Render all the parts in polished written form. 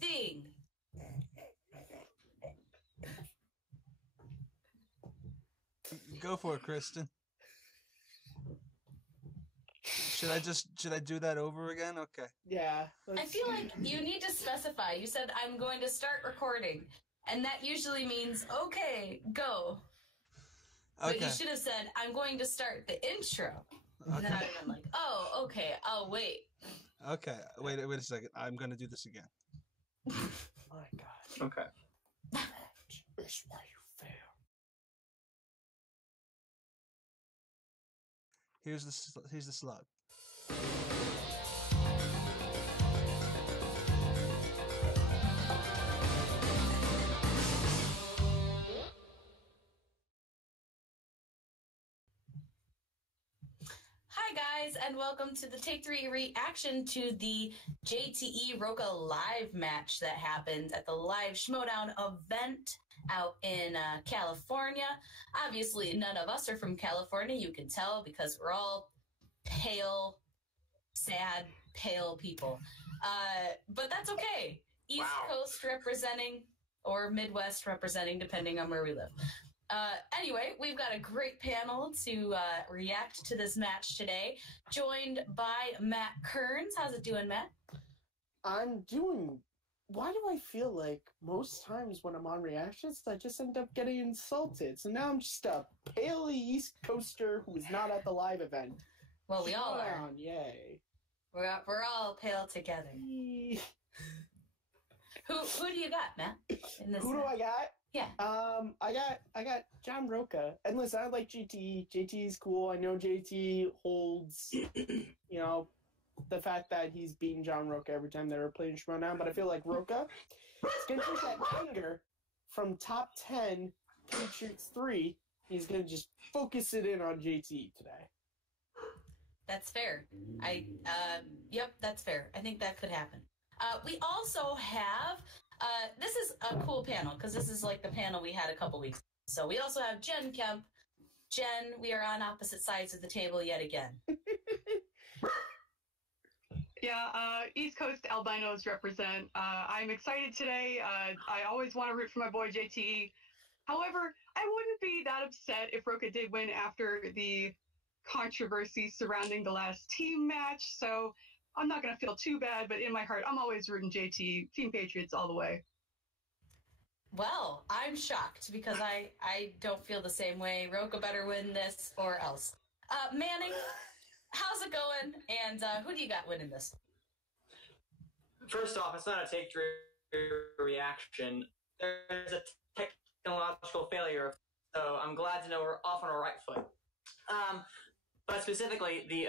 thing. Go for it, Kristen. Should I do that over again? Okay. Yeah. I feel like you need to specify. You said, I'm going to start recording. And that usually means, okay, go. But Okay. you should have said, I'm going to start the intro. And then I would have been like, oh, okay, I'll wait. Okay. Wait a second. I'm going to do this again. My God. Okay. That's why you fail. Here's the slug. Hi, guys, and welcome to the Take 3 reaction to the JTE Rocha live match that happened at the live Schmoedown event out in California. Obviously, none of us are from California. You can tell because we're all pale, sad, pale people. But that's okay. East Coast representing or Midwest representing, depending on where we live. Anyway, we've got a great panel to react to this match today, joined by Matt Kearns. How's it doing, Matt? I'm doing... Why do I feel like most times when I'm on reactions, I just end up getting insulted? So now I'm just a pale East Coaster who is not at the live event. Well, we all are. Yay. We're all pale together. Who do you got, Matt? In this Who do I got? Yeah. I got John Rocha. And listen, I like JTE. JTE is cool. I know JTE holds, the fact that he's beating John Rocha every time they're playing Schmoedown, but I feel like Rocha is going to take that anger from top 10 Patriots 3. He's going to just focus it in on JTE today. That's fair. Yep, that's fair. I think that could happen. We also have, this is a cool panel, because this is like the panel we had a couple weeks ago. So we also have Jen Kemp. Jen, we are on opposite sides of the table yet again. Yeah, East Coast albinos represent. I'm excited today. I always want to root for my boy JTE. However, I wouldn't be that upset if Rocha did win after the controversy surrounding the last team match. So I'm not going to feel too bad, but in my heart, I'm always rooting JTE, Team Patriots all the way. Well, I'm shocked because I don't feel the same way. Rocha better win this or else. Manning, how's it going? And who do you got winning this? First off, it's not a Take 3 reaction. There's a technological failure, so I'm glad to know we're off on our right foot. But specifically, the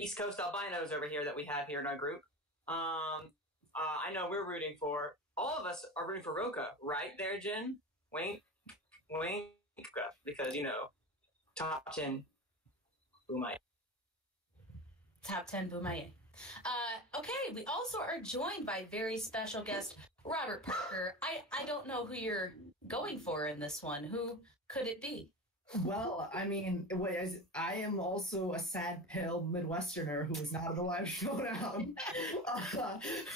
East Coast albinos over here that we have here in our group, I know we're rooting for, all of us are rooting for Rocha, right there, Jen? Wink, wink, because, top 10, Boomaye. Top 10 Boomaye. Okay, we also are joined by very special guest Robert Parker. I don't know who you're going for in this one. Who could it be? Well, I mean, I am also a sad, pale Midwesterner who is not at the live Schmoedown,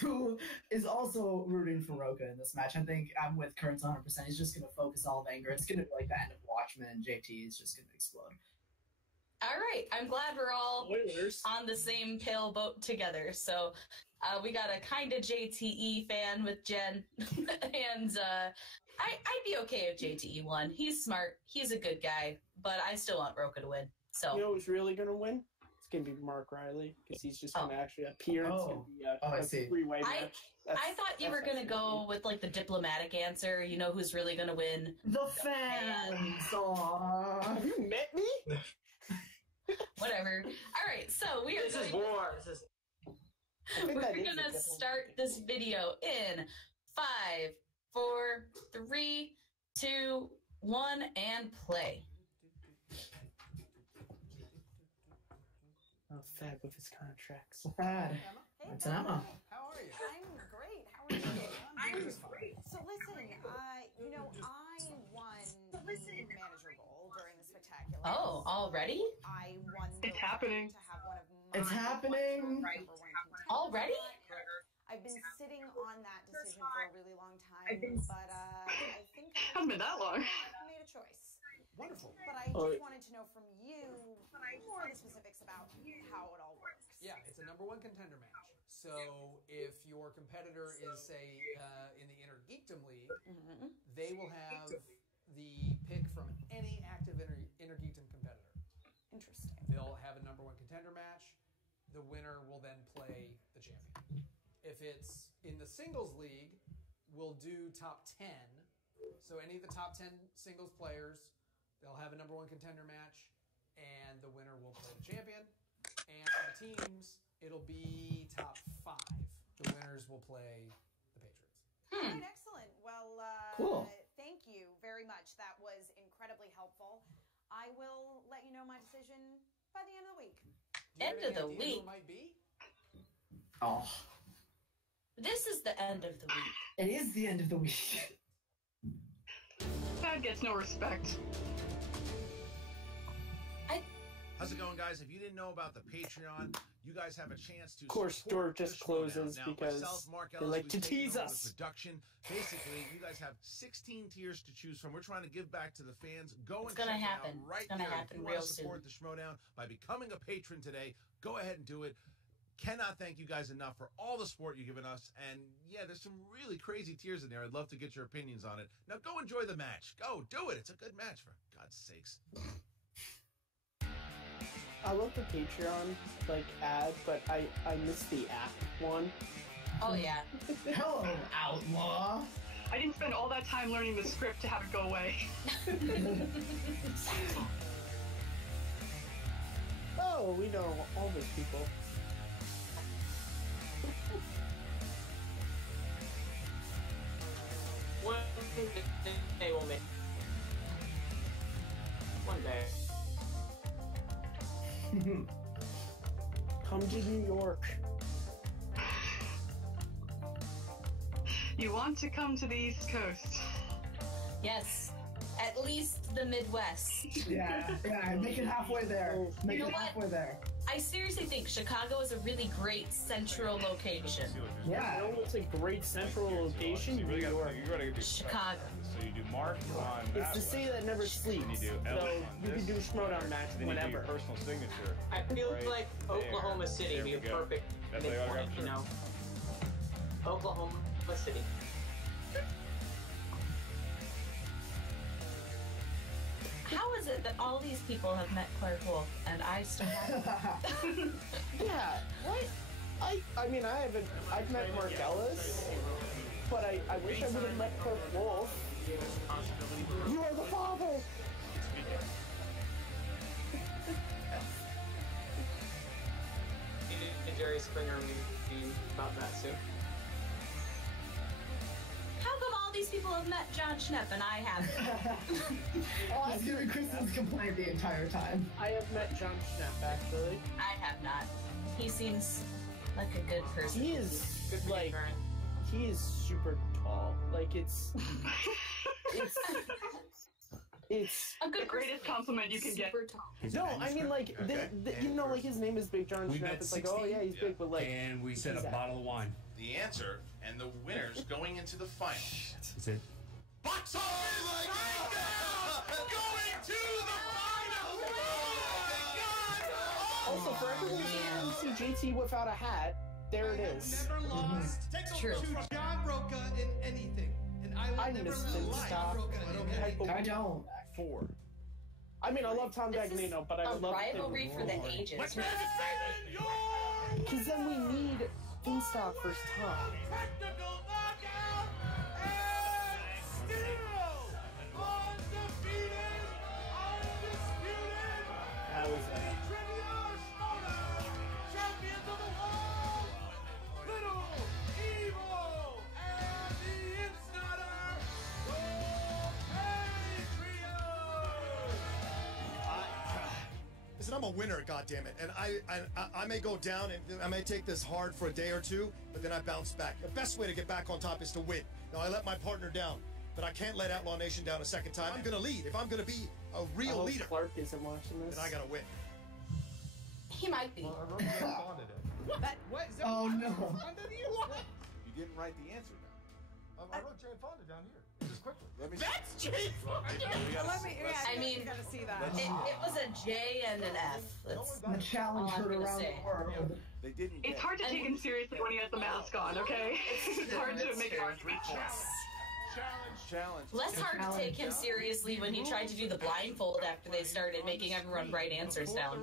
who is also rooting for Rocha in this match. I think I'm with Kearns 100%. He's just going to focus all of anger. It's going to be like the end of Watchmen. JT is just going to explode. All right. I'm glad we're all on the same pale boat together. So we got a kind of JTE fan with Jen. And I'd be okay if JTE won. He's smart. He's a good guy. But I still want Rocha to win. So You know who's really going to win? It's going to be Mark Riley, because he's just going to actually appear. It's going to be a three-way match. I thought you were going to go with like the diplomatic answer. You know who's really going to win? The fans! Aww. Have you met me? Whatever. All right, so we are This is war. we're going to start this video in 5, 4, 3, 2, 1, and play. Oh, Fab with his contracts. Fad. Hey, It's Emma. how are you? I'm great. How are you? I'm great. So listen, I won the manager role during the spectacular. Oh, already? I won. It's happening. To have one of my It's happening. number one contenders. Already? I've been sitting on I think Hasn't been that long. I made a choice. Wonderful. But I just wanted to know from you more of the specifics about how it all works. Yeah, it's a number 1 contender match. So if your competitor is, say, in the Inner Geekdom League, they will have the pick from any active Inner Geekdom competitor. Interesting. They'll have a number 1 contender match. The winner will then play the champion. If it's in the singles league, we'll do top 10. So any of the top 10 singles players, they'll have a number 1 contender match, and the winner will play the champion. And for the teams, it'll be top 5. The winners will play the Patriots. All right, excellent. Well, Cool. Thank you very much. That was incredibly helpful. I will let you know my decision by the end of the week. Do you have End any of the idea who week? it might be? Oh, This is the end of the week. it is the end of the week. That gets no respect. How's it going, guys? If you didn't know about the Patreon, you guys have a chance to. Of course, support door the just Schmoedown. closes Now, because myself, Mark they Ellis, like we've to taken tease over us. the production. Basically, you guys have 16 tiers to choose from. We're trying to give back to the fans. Go and It's gonna check happen. it out right It's gonna there. happen If you real want to support the Schmoedown by becoming a patron today, go ahead and do it. Cannot thank you guys enough for all the support you've given us. And yeah, there's some really crazy tiers in there. I'd love to get your opinions on it. Now go enjoy the match. Go do it. It's a good match, for God's sakes. I love the Patreon ad, but I missed the app one. Oh yeah. Hello, outlaw. I didn't spend all that time learning the script to have it go away. Oh, we know all those people. One day we'll make. One day. Come to New York. You want to come to the East Coast. Yes. At least the Midwest. Yeah, make it halfway there. Make You know it what? halfway there. I seriously think Chicago is a really great central location. Yeah. You know what's a great central location? You New really York. gotta do Chicago. So you do Mark on It's that the city one. that never Then sleeps. you do Ellis So on you can this do Schmoedown one, match and then you do your whenever. personal signature. I feel right like Oklahoma there. City There would be we a go. perfect That's the midpoint, autograph you know? Oklahoma City. How is it that all these people have met Clark Wolf and I still haven't? Yeah, what? I mean, I've met Mark Ellis, but I wish I would have met Kirk Wolf. You are the father! And Jerry Springer maybe about that soon. How come all these people have met John Schnepp and I haven't? Oh, I was giving Kristen's complaint the entire time. I have met John Schnepp, actually. I have not. He seems like a good person. He is, Good for you, like, Karen. he is super tall. Like, it's A good The greatest compliment you can get. Super tall. no, I mean, like, you know, like, his name is Big John We Schnepp. met It's like, oh, 16? yeah, he's big, but, like, And we set he's a out. bottle of wine. The answer and the winners going into the finals. That's it. Box office right now! Going to the finals! Oh Also, for everyone who didn't see JT without a hat, there it is. Never lost. True. To John Rocha in anything, and I will I never missed lose him. John Stop. Rocha in anything. I don't. 4. I mean, I love Tom This is Dagnino, but I a would love rivalry for the ages. because then we need Finstock versus Tom. Technical knockout and still undefeated, undisputed. That was Trivia Schmoedown champions of the world, Little Evil and the Insider, Listen, I'm a winner, goddammit, and I may go down and I may take this hard for a day or two, but then I bounce back. The best way to get back on top is to win. Now I let my partner down, but I can't let Outlaw Nation down a second time. I'm gonna lead. If I'm gonna be a I real hope leader, Clark isn't watching this. then I gotta win. He might be. What? Is that Oh no. You didn't write the answer down. I wrote Jane Fonda down here. Just quickly. That's Jane Fonda. I mean, gotta see that. It was a J and an F. That's The challenge all I'm heard gonna around say. the world. They didn't. It's hard to take him seriously when he has the mask on, okay? It's hard to make an argument. Challenge. Less hard to take him seriously when he tried to do the blindfold after they started making everyone write answers down.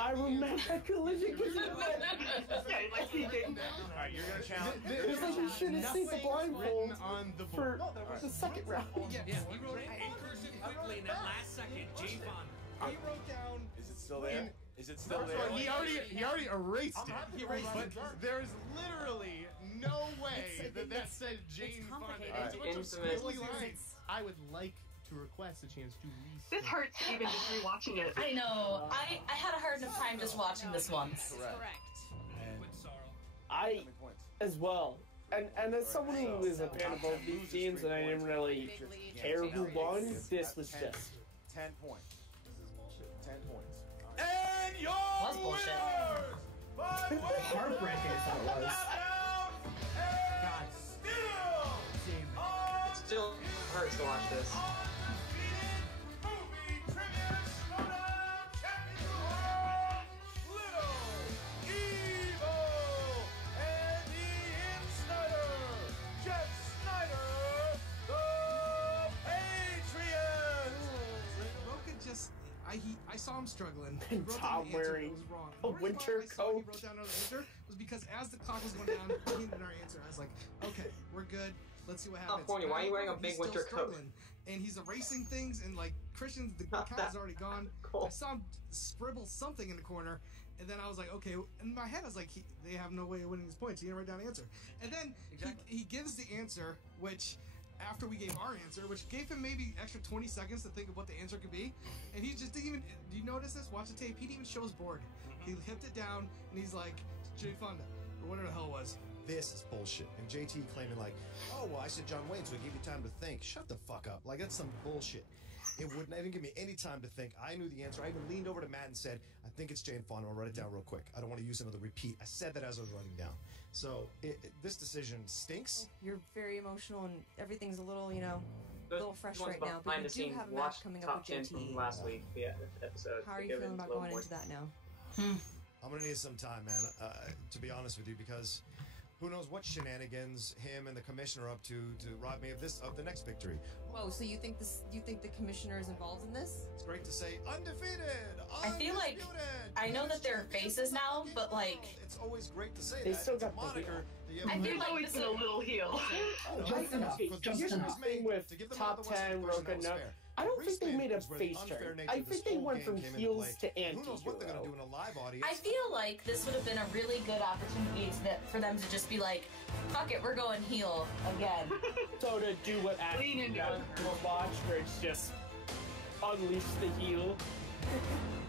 I remember that collision because Yeah, like he did. Alright, you're gonna challenge. it's like you should have seen the blindfold on the for the second round. Yeah, he wrote it in cursive quickly in that last second. Jane Fonda. He wrote down. Is it still there? Is it still there? He already erased it. He erased it. But there's literally no way that said Jane Fonda. It's infamous. I would like to request a chance to restate. This hurts even just rewatching it. I know. I had a hard enough time just watching this once. I as well. And as someone who is a fan of both these teams and I didn't really care who won, this was just 10 points. This is bullshit. 10 points. And your Was bullshit. winners by way of Heartbreaking as that was. and still It still hurts to watch this. undefeated movie trivia Schmoedown champion of the world, Little Evil, and Ian Snyder, Jeff Snyder, the Patriots. Rocha just, I saw him struggling. He And wrote Tom down the answer, wearing but it was wrong. a The reason winter why I saw he coat. wrote down another answer was because as the clock was going down, he needed our answer. I was like, okay, we're good. Let's see what happens. California, why are you wearing a He's big still winter coat? struggling. And he's erasing things, and like Christian's, the count is already gone. Cool. I saw him scribble something in the corner, and then I was like, okay. In my head, I was like, they have no way of winning these points. He didn't write down the answer. And then he gives the answer, which after we gave our answer, which gave him maybe extra 20 seconds to think of what the answer could be, and he just didn't even. Do you notice this? Watch the tape. He didn't even show his board. He hipped it down, and he's like, Jane Fonda, or whatever the hell it was. This is bullshit. And JT claiming like, oh, well, I said John Wayne, so I gave you time to think. Shut the fuck up. Like, that's some bullshit. It didn't give me any time to think. I knew the answer. I even leaned over to Matt and said, I think it's Jane Fonda. I'll write it down real quick. I don't want to use another repeat. I said that as I was writing down. So this decision stinks. You're very emotional and everything's a little, a little fresh Ones right now. But behind you the do scenes, have a watch match coming up top with 10 JTE. from last week, episode. How are to you give feeling it about a little going more- into that now? I'm going to need some time, man, to be honest with you, because who knows what shenanigans him and the commissioner are up to rob me of the next victory. Whoa, so you think the commissioner is involved in this? It's great to say undefeated. I feel like I know that they're faces now, but like it's always great to say They that. still It's a got the moniker. heel. I feel He's like always this been is a little heel. Just enough. Here's the thing with top 10 Rocha. No, I don't think they made a face turn. I think they went from heels to anti. Who knows what they're going to do in a live audience? I feel like this would have been a really good opportunity for them to just be like, fuck it, we're going heel again. So to do what Lean Ashley into does it. to a watch where it's just unleash the heel.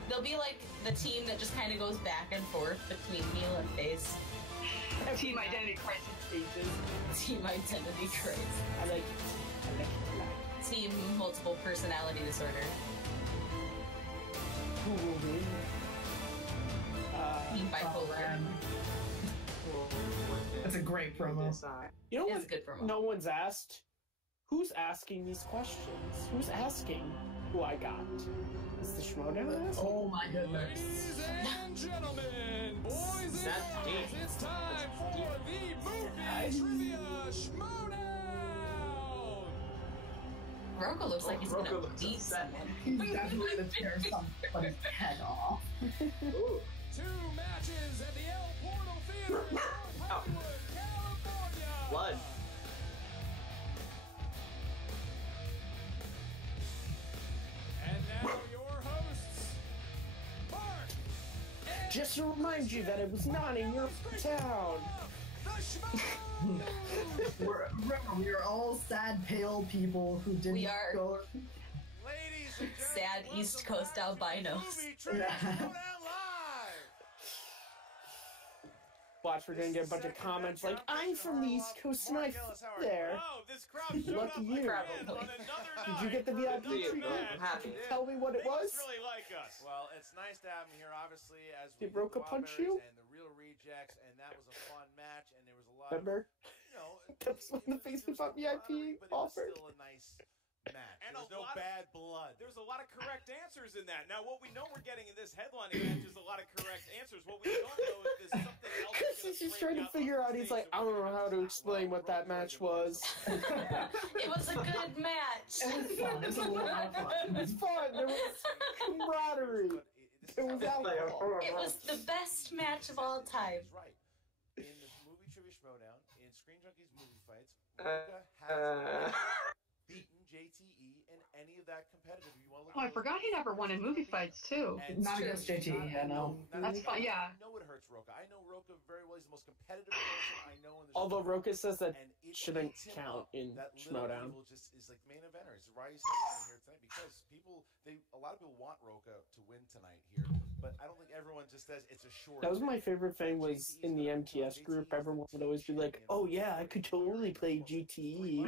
They'll be like the team that just kind of goes back and forth between heel and face. Team identity crisis. Team identity crisis. I like it. Team multiple personality disorder. Who will win? Team bipolar. That's a great promo. You know It's what? a good promo. No one's asked. Who's asking these questions? Who's asking who I got? Is the Schmoedown asking? Oh my goodness. Ladies and gentlemen, boys and That's girls, deep. it's time for the movie trivia Schmoedown! Rocha looks like he's Rocha gonna looks beat upset. someone. He's definitely gonna tear somebody's head off. Ooh. 2 matches at the El Portal Theater in North Hollywood, California! Blood. And now your hosts, Mark and Just to remind you that it was not in your town. the Schmoedown! Remember, we are all sad, pale people who didn't We are. go. Ladies and gentlemen, Sad East Coast albinos. movie trivia Schmoedown live. Watch, we're gonna get a bunch of comments like, I'm from the East Coast and I Mark Ellis, how are flew you? there. Wow, this crowd showed Lucky up you. again Probably. on another Did you get the night VIP for another treatment? match. I'm happy. They Tell me what it was. must really like us. Well, it's nice to have them here, obviously, as we Did do Rocha punch Wildberries you? and the Real Rejects, and that was a fun match, and there was a lot Remember? of, That's when the Facebook Pop VIP but it was offered. still a nice match. And There's a no lot bad blood. There's a lot of correct answers in that. Now, what we know we're getting in this headlining match is a lot of correct answers. What we don't know is there's something else. Because he's just trying to figure out, he's like, I don't know how to explain what that match was. It was a good match. It was fun. It was a lot of fun. It was fun. There was camaraderie. It was alcohol. It was the best match of all time. Right. In the movie Trivia Schmoedown, in Screen Junkies movie fights, Rocha has beaten JTE in any of that competitive. You want to look Oh, I forgot he never won in movie fights too. Not against JTE, yeah, no. That's fine, yeah. I know it hurts Rocha. I know Rocha very well. He's the most competitive person I know in the Although show. Rocha says that And it shouldn't eats him count up. in That little Schmoedown. evil just is like the main eventer. It's why he's headlining here tonight because a lot of people want Rocha to win tonight here, but I don't think everyone just says it's a short. That was my favorite thing was in the MTS group, everyone would always be like, oh yeah, I could totally play GTE.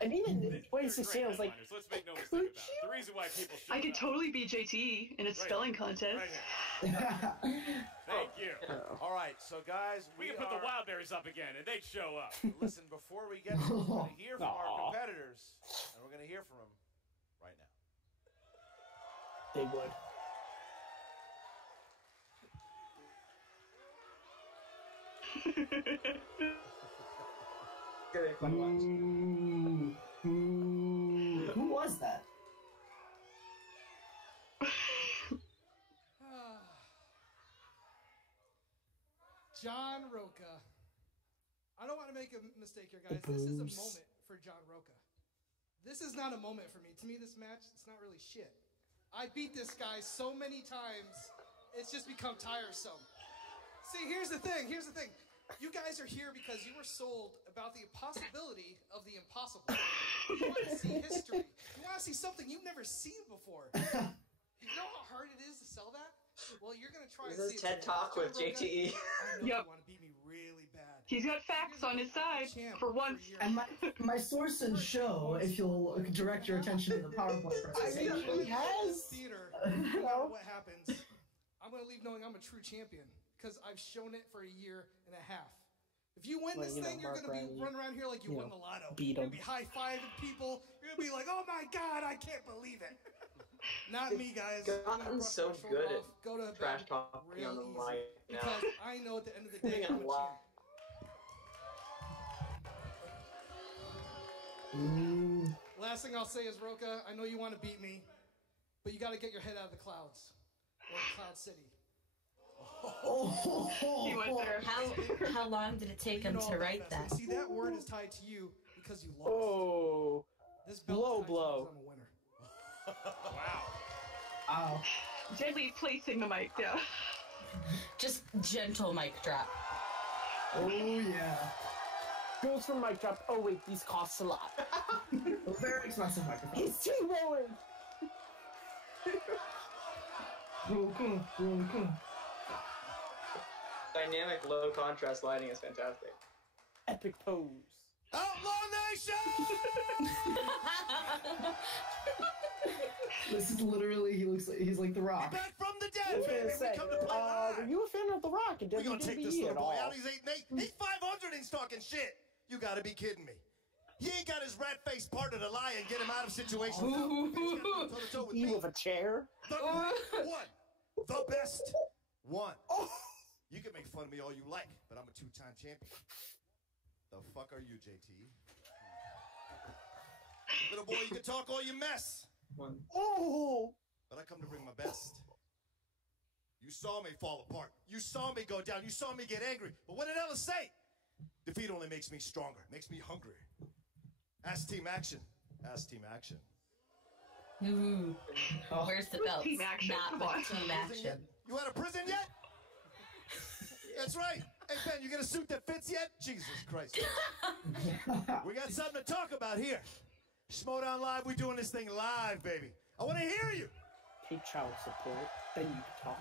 And even Ways to Say, I was like, Let's make no mistake about it. The reason why people I could totally beat JTE in a spelling contest. Thank you. All right, so guys, We can put the Wildberries up again, and they'd show up. Listen, before we get to we're going to hear from our competitors, and we're going to hear from them right now. they would. Who was that? John Rocha. I don't want to make a mistake here, guys. This is a moment for John Rocha. This is not a moment for me. To me, this match, it's not really shit. I beat this guy so many times, it's just become tiresome. See, here's the thing. You guys are here because you were sold about the impossibility of the impossible. You want to see history. You want to see something you've never seen before. You know how hard it is to sell that? Well, you're going to try This and is see TED it. Talk with John Rocha, JTE. I know you want to beat me really bad. He's got facts on his side for once. And my source and show, if you'll direct your attention to the PowerPoint presentation. He has. Theater, no matter what happens, I'm going to leave knowing I'm a true champion because I've shown it for a year and a half. If you win this thing, you're going to be running around here like you won the lotto. You're going to be high-fiving people. You're going to be like, oh my God, I can't believe it. Not me, guys. Gotten so good at go to trash talking on the mic now. Because I know at the end of the day, Doing I'm a a lot. champ. Last thing I'll say is, Rocha, I know you want to beat me, but you got to get your head out of the clouds. Or Cloud City. He went there. How long did it take him to write that? See, that word is tied to you because you lost. Oh. This belt Blow, is tied to you blow. because I'm a winner. Wow. Gently placing the mic, yeah. Just gentle mic drop. Oh, yeah. Goes from mic drop. Oh, wait, these cost a lot. A very expensive microphone. He's T-rolling. Dynamic low contrast lighting is fantastic. Epic pose. Outlaw Nation! This is literally, he's like The Rock. Back from the I dead, was baby. gonna say, We come to play live. were you a fan of The Rock? It We're doesn't gonna take this WWE little at boy all. out. He's 8'8". He's 500 and he's talking shit. You gotta be kidding me. He ain't got his rat-faced partner to lie and get him out of situations. Toe-to-toe with You me. with a chair? The one. The best one. You can make fun of me all you like, but I'm a two-time champion. The fuck are you, JT? Little boy, you can talk all you mess. Oh! But I come to bring my best. You saw me fall apart. You saw me go down. You saw me get angry. But what did Ella say? Defeat only makes me stronger, makes me hungry. Ask team action. Ask team action. Ooh. Where's the belt? Team action. Not Come on. with team action. You out of prison yet? That's right. Hey, Ben, you got a suit that fits yet? Jesus Christ. We got something to talk about here. Schmoedown Live, we doing this thing live, baby. I want to hear you. Pay child support, then you can talk.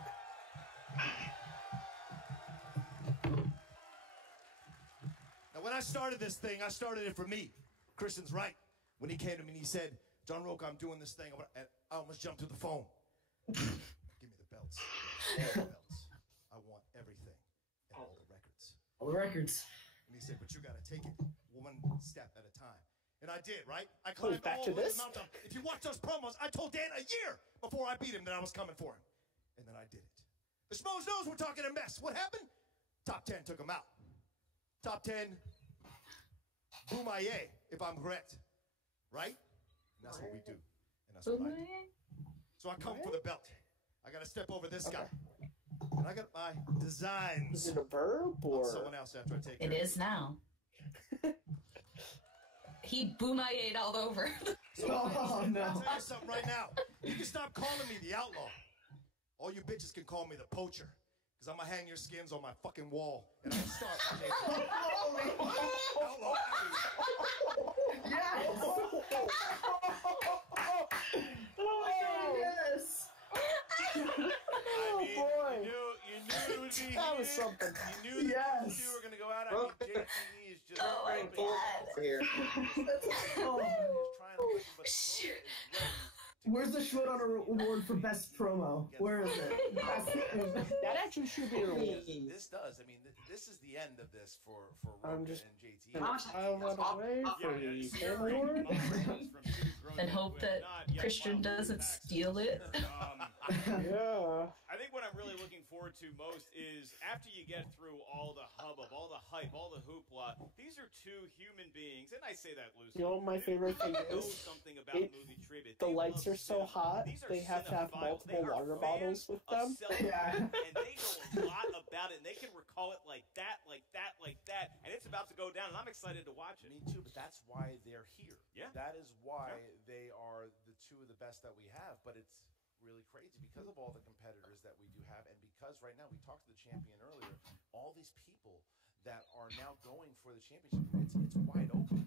Now, when I started this thing, I started it for me. Christian's right. When he came to me and he said, John Rocha, I'm doing this thing. And I almost jumped to the phone. Give me the belts. All the belts. I want everything. And all the records. All the records. And he said, but you got to take it one step at a time. And I did, right? I Goes climbed back all to the way to this? the mountain. If you watch those promos, I told Dan a year before I beat him that I was coming for him. And then I did it. The Schmoes knows we're talking a mess. What happened? Top 10 took him out. Top 10, Boomaye, if I'm correct. Right? And that's what we do. And that's what I do. So I come for the belt. I got to step over this guy. And I got my designs. Is it a verb or someone else after I take It is now. He boomayed all over. So Oh, no. I'll tell you something right now. You can stop calling me the outlaw. All you bitches can call me the poacher. Because I'm going to hang your skins on my fucking wall. And I'm going to start. Outlaw. Yes! Oh, yes! Oh boy! You knew it would be That was here. something. You knew that these Yes. two were going to go out. I mean, JTE is just Oh my god. Here. Where's the Schmoedown award for best promo? Where is it? That actually should be a reward. This does. I mean, this is the end of this for I'm Rocha just and JTE. I went away for the fan award. And hope that Christian doesn't steal it. Yeah. I think what I'm really looking forward to most is after you get through all the hubbub, all the hype, all the hoopla, these are two human beings, and I say that loosely. You know what my favorite thing Know is? something about movie trivia. The They lights love are so cinema. hot, These are they have to have cinephiles. They multiple are water fans bottles with of them. celebrity, and they know a lot about it, and they can recall it like that, like that, like that, and it's about to go down, and I'm excited to watch it. Me too, but that's why they're here. Yeah. That is why they are the two of the best that we have, but it's really crazy because of all the competitors that we do have, and because right now, we talked to the champion earlier, all these people that are now going for the championship, it's wide open,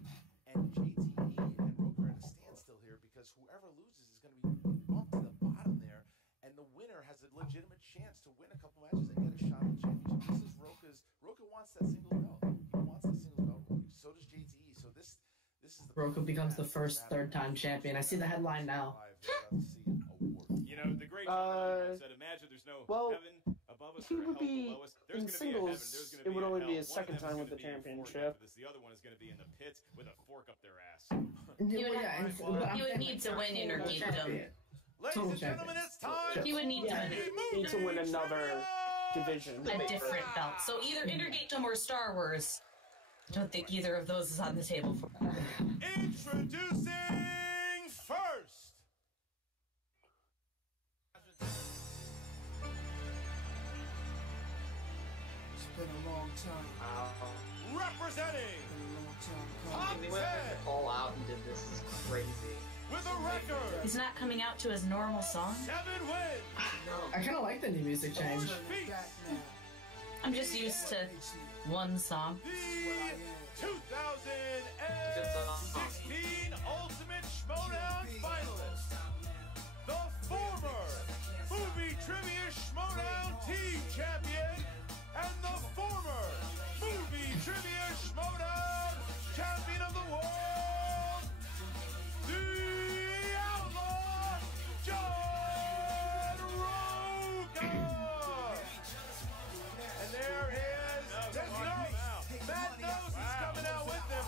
and JTE and Rocha are at a standstill here because whoever loses is going to be bumped to the bottom there, and the winner has a legitimate chance to win a couple matches and get a shot at the championship. This is Rocha wants that single belt. He wants the single belt. So does JTE. So this is the Rocha becomes the first third-time champion. I see the headline now. You know, the great gentleman said, imagine there's no heaven above us He or would hell be below us. There's in going to be a heaven. singles. There's going It to be would a only hell. be One his of second them is time gonna with the be in championship. This. The other one is going to be in the pits with a fork up their ass. You would need to win Intergeekdom. Ladies and gentlemen, it's time. He would need to Need to win another division. a different belt. So either Intergeekdom or Star Wars. I don't think either of those is on the table for Introducing first. It's been a long time. Representing Top 10. All out and did this is crazy. with a record. He's not coming out to his normal song. 7 wins. I kind of like the new music change. I'm just used to one song. The 2016 Ultimate Schmoedown finalist. The former Movie Trivia Schmoedown Team Champion. And the former Movie Trivia Schmoedown Champion of the World. The Outlaw John Rocha. And there is his nose. Matt Nose is coming out with him.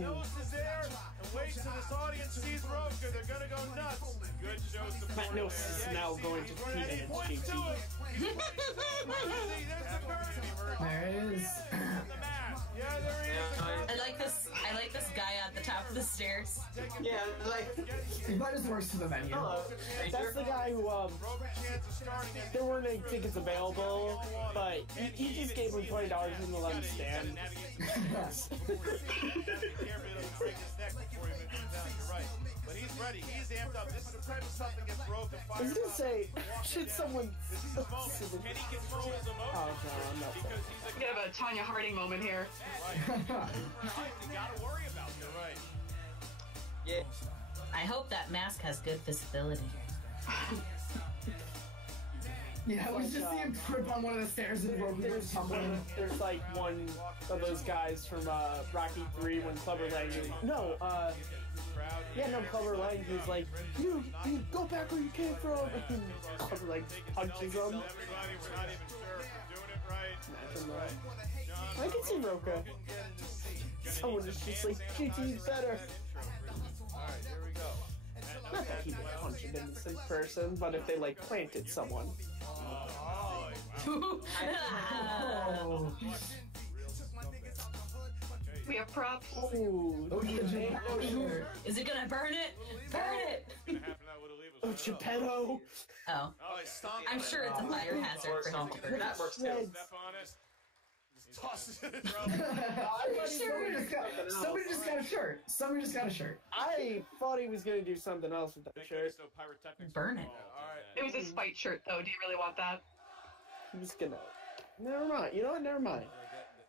Nose is there, and wait till this audience sees Rocha. They're gonna go nuts. Good show support. Matt Nose is now going to compete against JTE. There it is. Yeah, there he is. I like this guy at the top of the stairs. Yeah, like He might just works for the venue. That's the guy who, there weren't any tickets available, but he just gave him $20 and let him stand. But he's ready. He's amped up. This is the type of stuff that gets Rocha I fired was gonna up. say, should someone... This is his moment. Can he control his emotions? Oh, no, I'm not saying. Because he's a We have a Tanya Harding moment here. You gotta worry about that. Right. yeah. I hope that mask has good visibility. Yeah, we just see him trip on one of the stairs and Rocha There's, just tumbling. there's like one of those guys from Rocky 3 when Clubber Lang... Clubber Lang, he's like, you go back where you came from. And Clubber Lang punches him. Everybody, we're not even sure if we're doing it right. I can see Rocha Rocha. Someone is just like, JT's better. Alright, here we go. Not that he would punch him in this in person, but if they like planted someone. Oh. We have props. Ooh, Is it gonna burn it? Burn it! Oh, Geppetto! Oh. I'm sure it's a fire hazard for him to burn. That works too. Toss it in the Somebody just got a shirt. Somebody just got a shirt. I thought he was gonna do something else with that shirt. Burn it. It was a spite shirt, though. Do you really want that? He was gonna. Never mind. You know what? Never mind.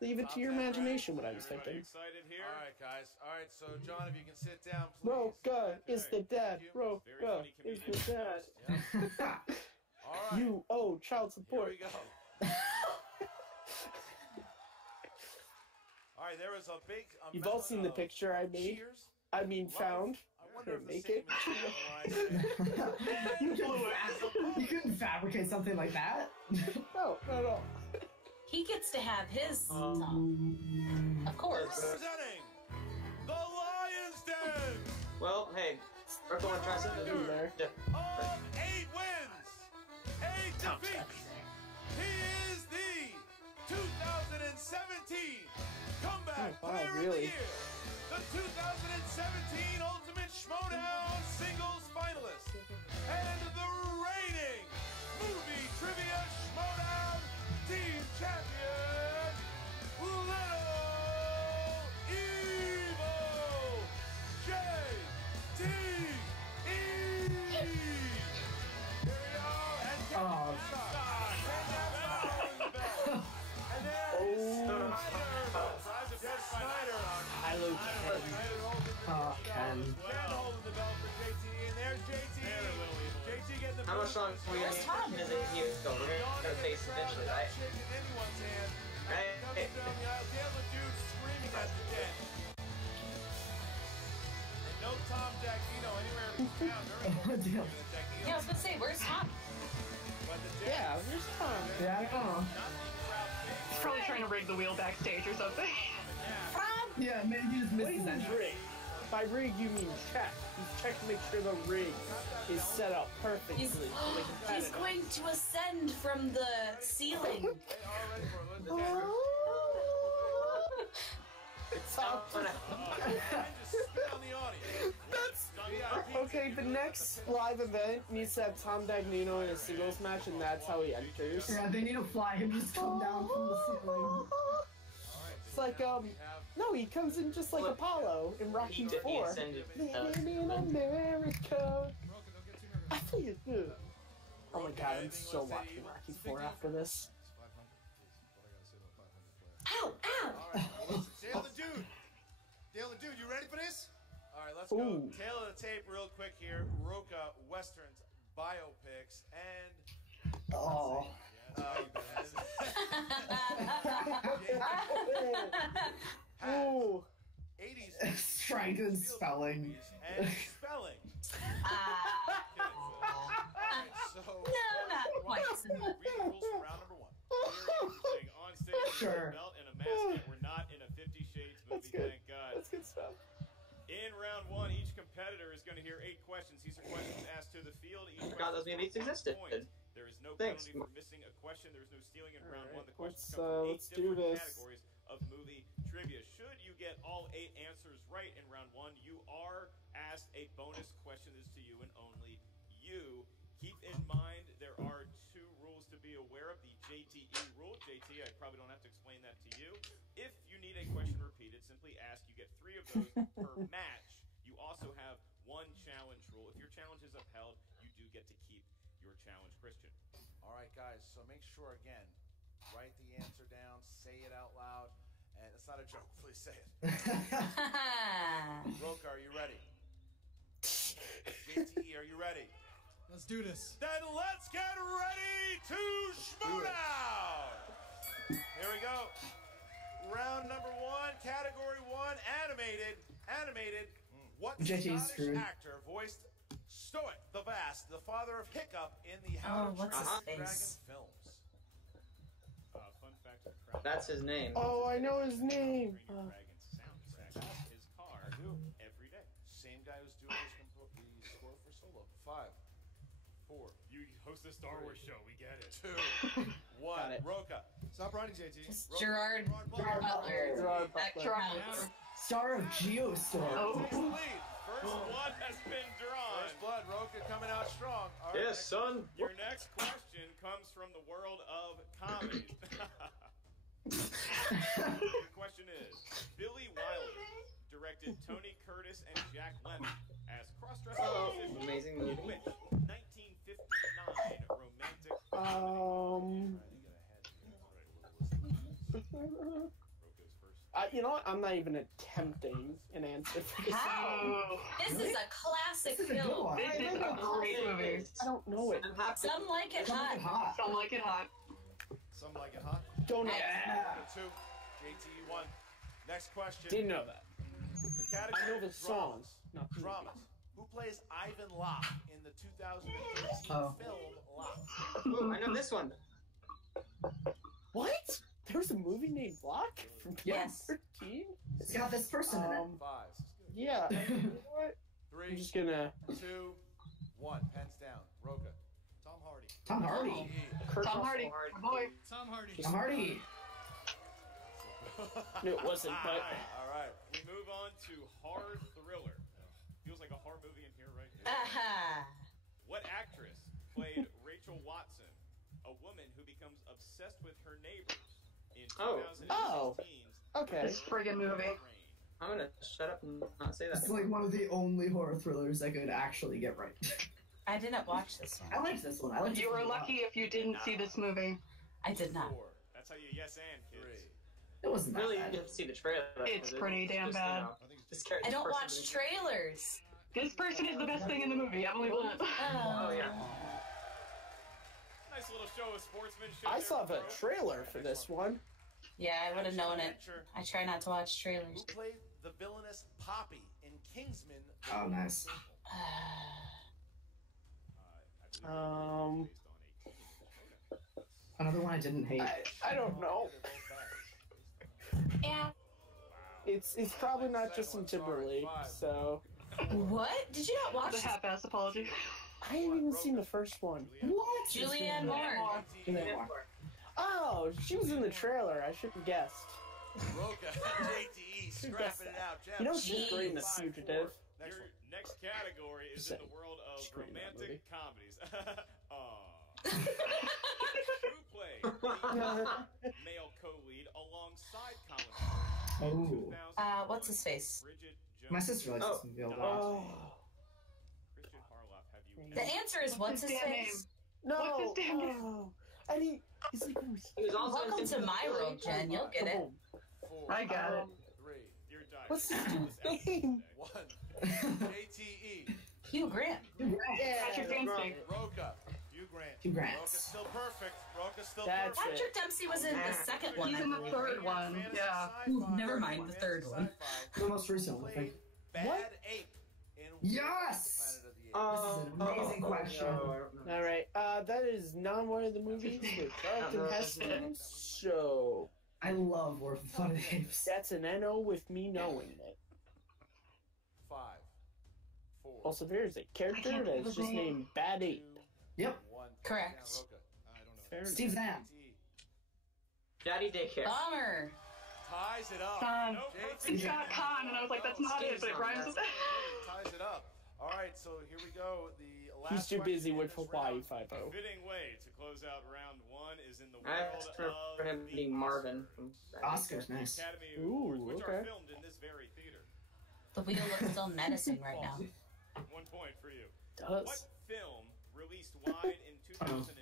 Leave it to your imagination. What I was thinking. Alright, guys. Alright, so John, if you can sit down, please. Rocha is the dad. Rocha is the dad. Alright. You owe child support. Here we go. Alright, there was a big. You've all seen the picture I made. I mean, found. I wonder if Make it. You couldn't fabricate something like that. No, not at all. He gets to have his song. Of course. Representing the Lion's Den. Well, hey, Rocha want to try something? There. Yeah. Of 8 wins, 8 defeats. He is the 2017 Comeback Player of the Year, the 2017 Ultimate Schmoedown Singles Finalist, and the reigning Movie Trivia Schmoedown Team Champion, Little Evil JTE. Here we go, and Ken. How much longer are we going to visit here? So we're going to face eventually, right? Right. No Tom Jackino anywhere to be found during Yeah, I was gonna say, where's Tom? Yeah, where's Tom? Yeah, I don't know. He's probably trying to rig the wheel backstage or something. Yeah, maybe he just missed his entry. Rig. By rig, you mean check. You check to make sure the rig is set up perfectly. He's going to ascend from the ceiling. Okay, the next live event needs to have Tom Dagnino in a singles match, and that's how he enters. Yeah, they need to fly him just come down from the ceiling. It's like, no, he comes in just like Apollo in Rocky 4. Living in America. I feel good. Oh my god, I'm still watching Rocky 4 after this. Ow! Ow! Dale the Dude! Dale the Dude, you ready for this? Alright, let's go. Tail of the tape real quick here. Rocha Western's biopics and... Oh. 80s strength and spelling. and spelling. So, no, not quite. read the rules for round number 1. On stage with Sure. a belt and a mask. We're not in a 50 Shades movie, thank God. That's good stuff. In round 1, each competitor is going to hear 8 questions. These are questions asked to the field. Each Forgot those question memes is existed. point. There is no Thanks. penalty for missing a question. There is no stealing in round 1. The questions let's, come from 8 let's do different this. categories of movie trivia. Should you get all 8 answers right in round 1, you are asked a bonus question. This is to you and only you. Keep in mind there are 2 rules to be aware of. The JTE rule. JTE, I probably don't have to explain that to you. If you need a question repeated, simply ask. You get 3 of those per match. You also have 1 challenge rule. If your challenge is upheld, you do get to keep your challenge, Christian. All right, guys, so make sure, again, write the answer down, say it out loud, and it's not a joke, please say it. Rocha, are you ready? JTE, are you ready? Let's do this. Then let's get ready to Schmoedown! Here we go. Round number 1, category 1, animated. What JT's Scottish screwed. actor voiced Stoic the Vast, the father of Hiccup in the How to what's Train his Your Dragon face? films? Fun fact, That's his name. Oh, I know his name. His car every day. Same guy who's doing the score for Solo. 5, 4. You host a Star Wars show. We get it. 2, 1. Rocha. Stop riding, JT. Gerard Butler. Gerard Butler. Star of Geostorm. First blood has been drawn. First blood. Rocha coming out strong. All right, Yes, son. Your next question comes from the world of comedy. The question is, Billy Wilder directed Tony Curtis and Jack Lemmon as cross-dressing musicians amazing in movie. which 1959 romantic You know what? I'm not even attempting an answer for this. How? This is a classic This is a good film. one. This is a great movie. I don't know it. Some like it hot. Some like it hot. Some like it hot. Don't know. Yeah. 2, JTE 1. Next question. Didn't know that. The category I know the is song. dramas. Not the movie. Dramas. Who plays Ivan Locke in the 2013 Oh. film Locke? Ooh, I know this one. What? There was a movie named Locke from Yes. 2013? It's got this person in it. 5, Yeah. You know what? 3, I'm just gonna. 2, 1. Pens down. Rocha. Tom Hardy. Tom Hardy. Tom Hardy. My boy. Tom Hardy. Tom Hardy. No, it wasn't, but. All right. We move on to horror thriller. Feels like a horror movie in here, right? Aha. What actress played Rachel Watson, a woman who becomes obsessed with her neighbors in 2016's Oh. Okay. This friggin' movie. I'm gonna shut up and not say that. It's like one of the only horror thrillers I could actually get right. I didn't watch this one. I liked this one. I liked You this were one a lot. lucky if you didn't see this movie. I did not. 4, That's how you yes and kids. It wasn't that Really, bad. you have to see the trailer. It's pretty damn bad. I don't watch trailers. This person is the best thing in the movie. Emily Blunt. Oh yeah. Nice little show of sportsmanship. I there, saw the bro. trailer for this one. Yeah, I would have known it. I try not to watch Who trailers. played the villainous Poppy in Kingsman? Oh, nice. Another one I didn't hate. I don't know. Yeah. It's probably not Justin Timberlake, so. What? Did you not watch The half-ass apology. I haven't even seen the first one. What? Julianne Moore? Oh, she was in the trailer. I should have guessed. Rocha, JTE, scrapping it out. Jeff. You know she's great in The Fugitive. Your next category is in the world of romantic comedies. Who played the male co-lead alongside Colin Farrell? Oh. What's his face? Bridget Jones. My sister likes this movie a lot. Oh. Christian Harloff, have you? The answer is what's his damn face? No. What's his damn name? Oh. And he's like, He was also Welcome in to my world, Jen. You'll get it. 4, I got it. 3, Your dice. What's his name? 1. JTE. Hugh Grant. Patrick Dempsey. Rocha. Hugh Grant. Hugh Grant. Rocha's still perfect. Rocha's still That's perfect. Patrick Dempsey was in the second one. He's I in the believe. third one. Yeah. Ooh, never mind, the third one. The most recent one, I think. Bad What? Ape in Yes! Planet of the Apes. This is an amazing question. All right. That is not one of the movies with Charlton Heston. So I love War of the Planet of the Apes. that's an NO with me knowing it. 5, 4. Also, there's a character that's just named Bad Ape. Yep. 1. Correct. Rocha. I don't know. Fair enough. Steve Zahn. Daddy Daycare. Bummer. Ties it up. Khan. JTE. It's got Khan, and I was like, that's not it, but it rhymes with that. Ties it up. All right, so here we go. The last He's too busy question in with this Hawaii round. Five-0. A fitting way to close out round one is in the I world asked of for him the being Marvin. From Oscar's nice. Academy Ooh, Awards, which okay. are filmed in this very theater. The wheel looks still menacing right now. 1 point for you. Does. What film released wide in 2009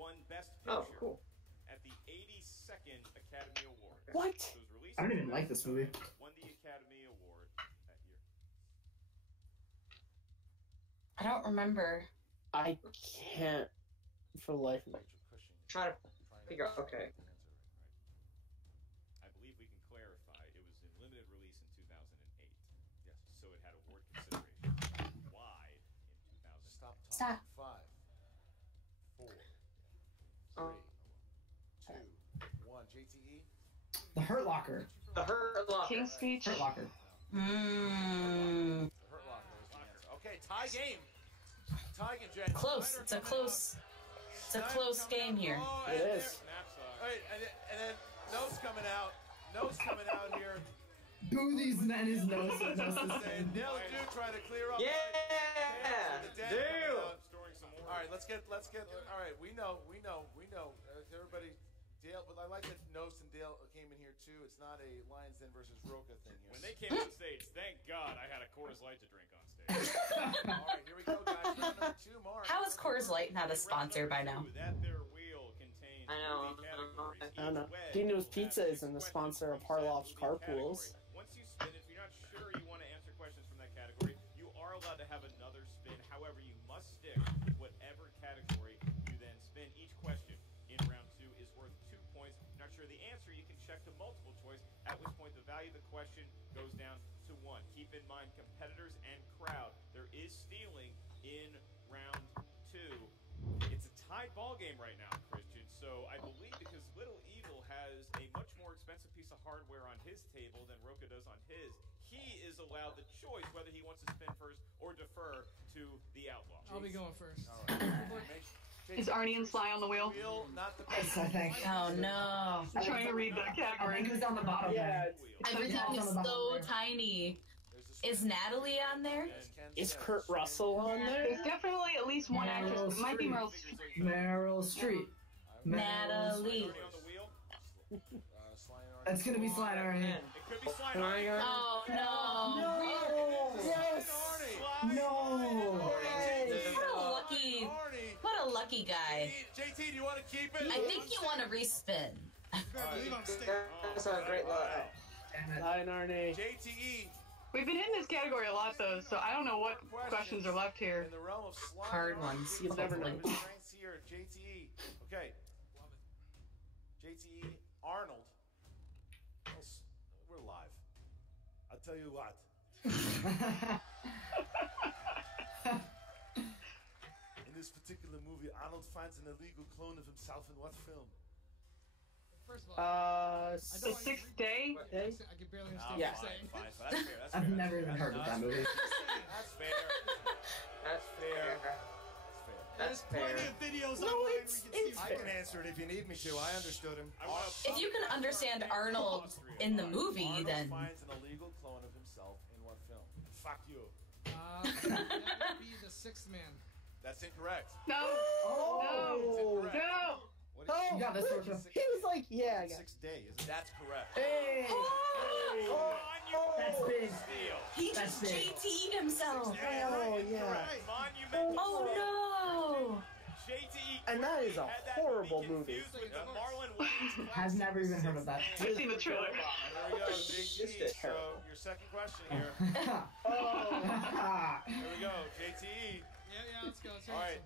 won Best Picture Oh, cool. at the 82nd Academy Award? What? So it was released I don't in even like this 2009, movie. Won the Academy Award that year. I don't remember. I can't for the life of me. Try to figure out. Okay. I believe we can clarify. It was in limited release in 2008. Yes. So it had award consideration. Wide in 2000. Stop. 5, 4, 3, 2, The Hurt Locker. The Hurt Locker. King's Speech. Hurt Locker. Mmm. Hurt Locker is the answer. Okay, tie game. Tie game, Jen. Close. It's a close. It's a close game here. Oh, It is. Right, and then nose coming out. Nose coming out here. Boothie's and his nose. And Nell do try to clear up. Yeah, Do. do. All right, let's get. All right, we know. Everybody, Dale. But I like that Nose and Dale came in here too. It's not a Lions Den versus Rocha thing here. When they came on stage, thank God I had a Coors Light to drink on stage. All right, here we go, guys. Round number 2, Mark. How is Coors Light not a sponsor by now? That their wheel contains I know. categories. I don't know. Each Dino's way Pizza isn't the sponsor of Parloff's Carpools. Once you spin, if you're not sure you want to answer questions from that category, you are allowed to have another spin. However, you must stick with whatever category you then spin. Each question in round 2 is worth 2 points. Not sure the answer, you can check to multiple choice, at which point the value of the question goes down to 1. Keep in mind, competitors and crowd, there is stealing in round 2. It's a tied ball game right now, Christian. So I believe because Little Evil has a much more expensive piece of hardware on his table than Rocha does on his, he is allowed the choice whether he wants to spin first or defer to the outlaw. I'll be going first. All right. Is Arnie and Sly on the wheel? Not the Yes, I think. Oh no. I'm trying to read the I category. think it's on the bottom. Yeah, Everything It's is on the so bottom there. tiny. Is Natalie on there? is Kurt Russell on there? There's definitely at least one actress. It might be Meryl Streep. Meryl Streep. Natalie. It's gonna be Sly and Arnie. It could be Sly and Arnie. Oh no. Yes. No. What a lucky guy. JT, do you want to keep it? I think you want to respin. That's a great luck. Sly and Arnie. JTE. We've been hitting this category a lot though, so I don't know what questions are left here. In the realm of Sly Hard and Arnie, ones. You'll never know. Strengths here, JTE. Okay. JTE Arnold. We're live. I'll tell you what. In this particular movie, Arnold finds an illegal clone of himself in what film? First of all, The Sixth Day? I can barely understand Yeah. what you're saying. Fine. That's fair. That's I've fair. never even heard of that movie. That's fair. That's fair. There's plenty of videos No, online it's where you can see I can answer it if you need me to. I understood him. If you can understand Arnold in the movie, Arnold then finds an illegal clone of himself in what film? Fuck you. That would be The Sixth Man. That's incorrect. No. Oh. No. No. What is Oh, You got this, Rocha. he was like, yeah, I got it. 6 days? That's correct. Hey. That's big. Steal. he That's just big. JT'd himself. Oh, yeah. Monumental. Oh JTE And that is a had that horrible movie movie. confused with the Marlon Wayans I've never even heard of that. I've seen the trailer. There we go, JTE. So your second question here. Here we go, JTE. Yeah, let's go. All right.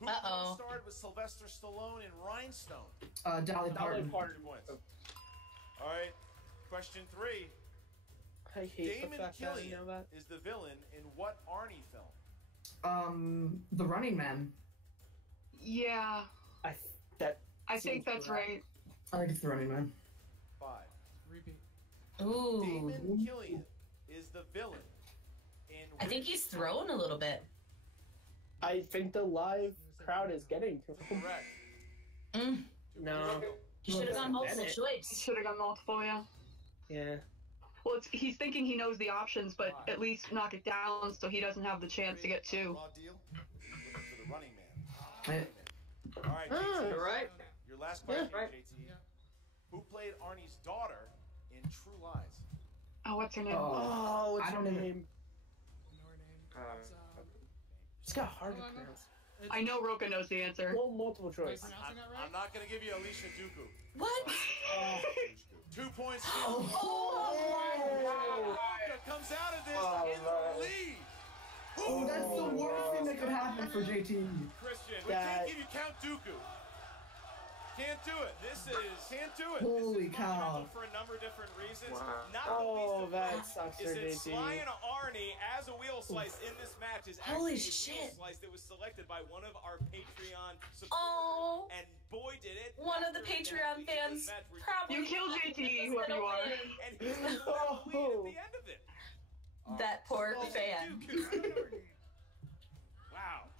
Who Uh-oh. starred with Sylvester Stallone in Rhinestone? Dolly Parton. 2 points. All right. Question 3. I hate Damon the fact that I Killian know that. is the villain in what Arnie film? The Running Man. Yeah, I I think that's right. I think it's The Running Man. 5. Repeat. Ooh. Damon Killian is the villain in I think he's thrown a little bit. I think the live crowd is getting to him. Correct. Mm. No. He should have gone multiple choice. Should have gone multiple, yeah. Yeah. Well, he's thinking he knows the options, but at least knock it down so he doesn't have the chance to get 2. Raw deal. Looking for the running man. Hey. All right, JT. Right. Your last question, Yeah. JT. Who played Arnie's daughter in True Lies? Oh, what's her name? Oh, what's I her don't even- name? Know her name. It's, It's got hard to Hold on, no. pronounce. I know Rocha knows the answer. Well, multiple Am I choice. pronouncing that right? I'm not going to give you Alicia Dooku. What? 2 points. Oh. Rocha comes out of this in the lead. Oh, that's the worst thing that could happen for JT. Christian. We can't give you Count Dooku. Can't do it. This is Can't do it. Holy cow. for a number of different reasons. Wow. Not Oh, Oh, that sucks for is that JT. Sly and Arnie as a wheel slice in this match is Holy actually a wheel shit. slice that was selected by one of our Patreon supporters. Oh. And boy did it. One of the Patreon fans probably. You killed JTE, whoever you are. And he's the lead at the end of it. That poor fan. Wow.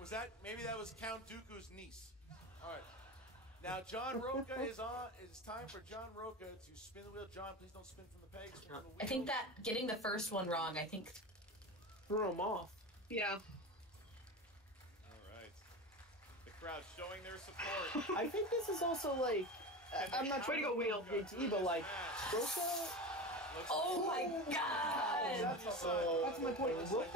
Was that maybe that was Count Dooku's niece? All right. Now John Rocha is on. It's time for John Rocha to spin the wheel. John, please don't spin from the pegs. Spin from the wheel. I think that getting the first one wrong, I think. Threw him off. Yeah. All right. The crowd showing their support. I think this is also like, I'm not trying to go wheel JT, but like, Rocha. Oh my god! That's my point. Rocha,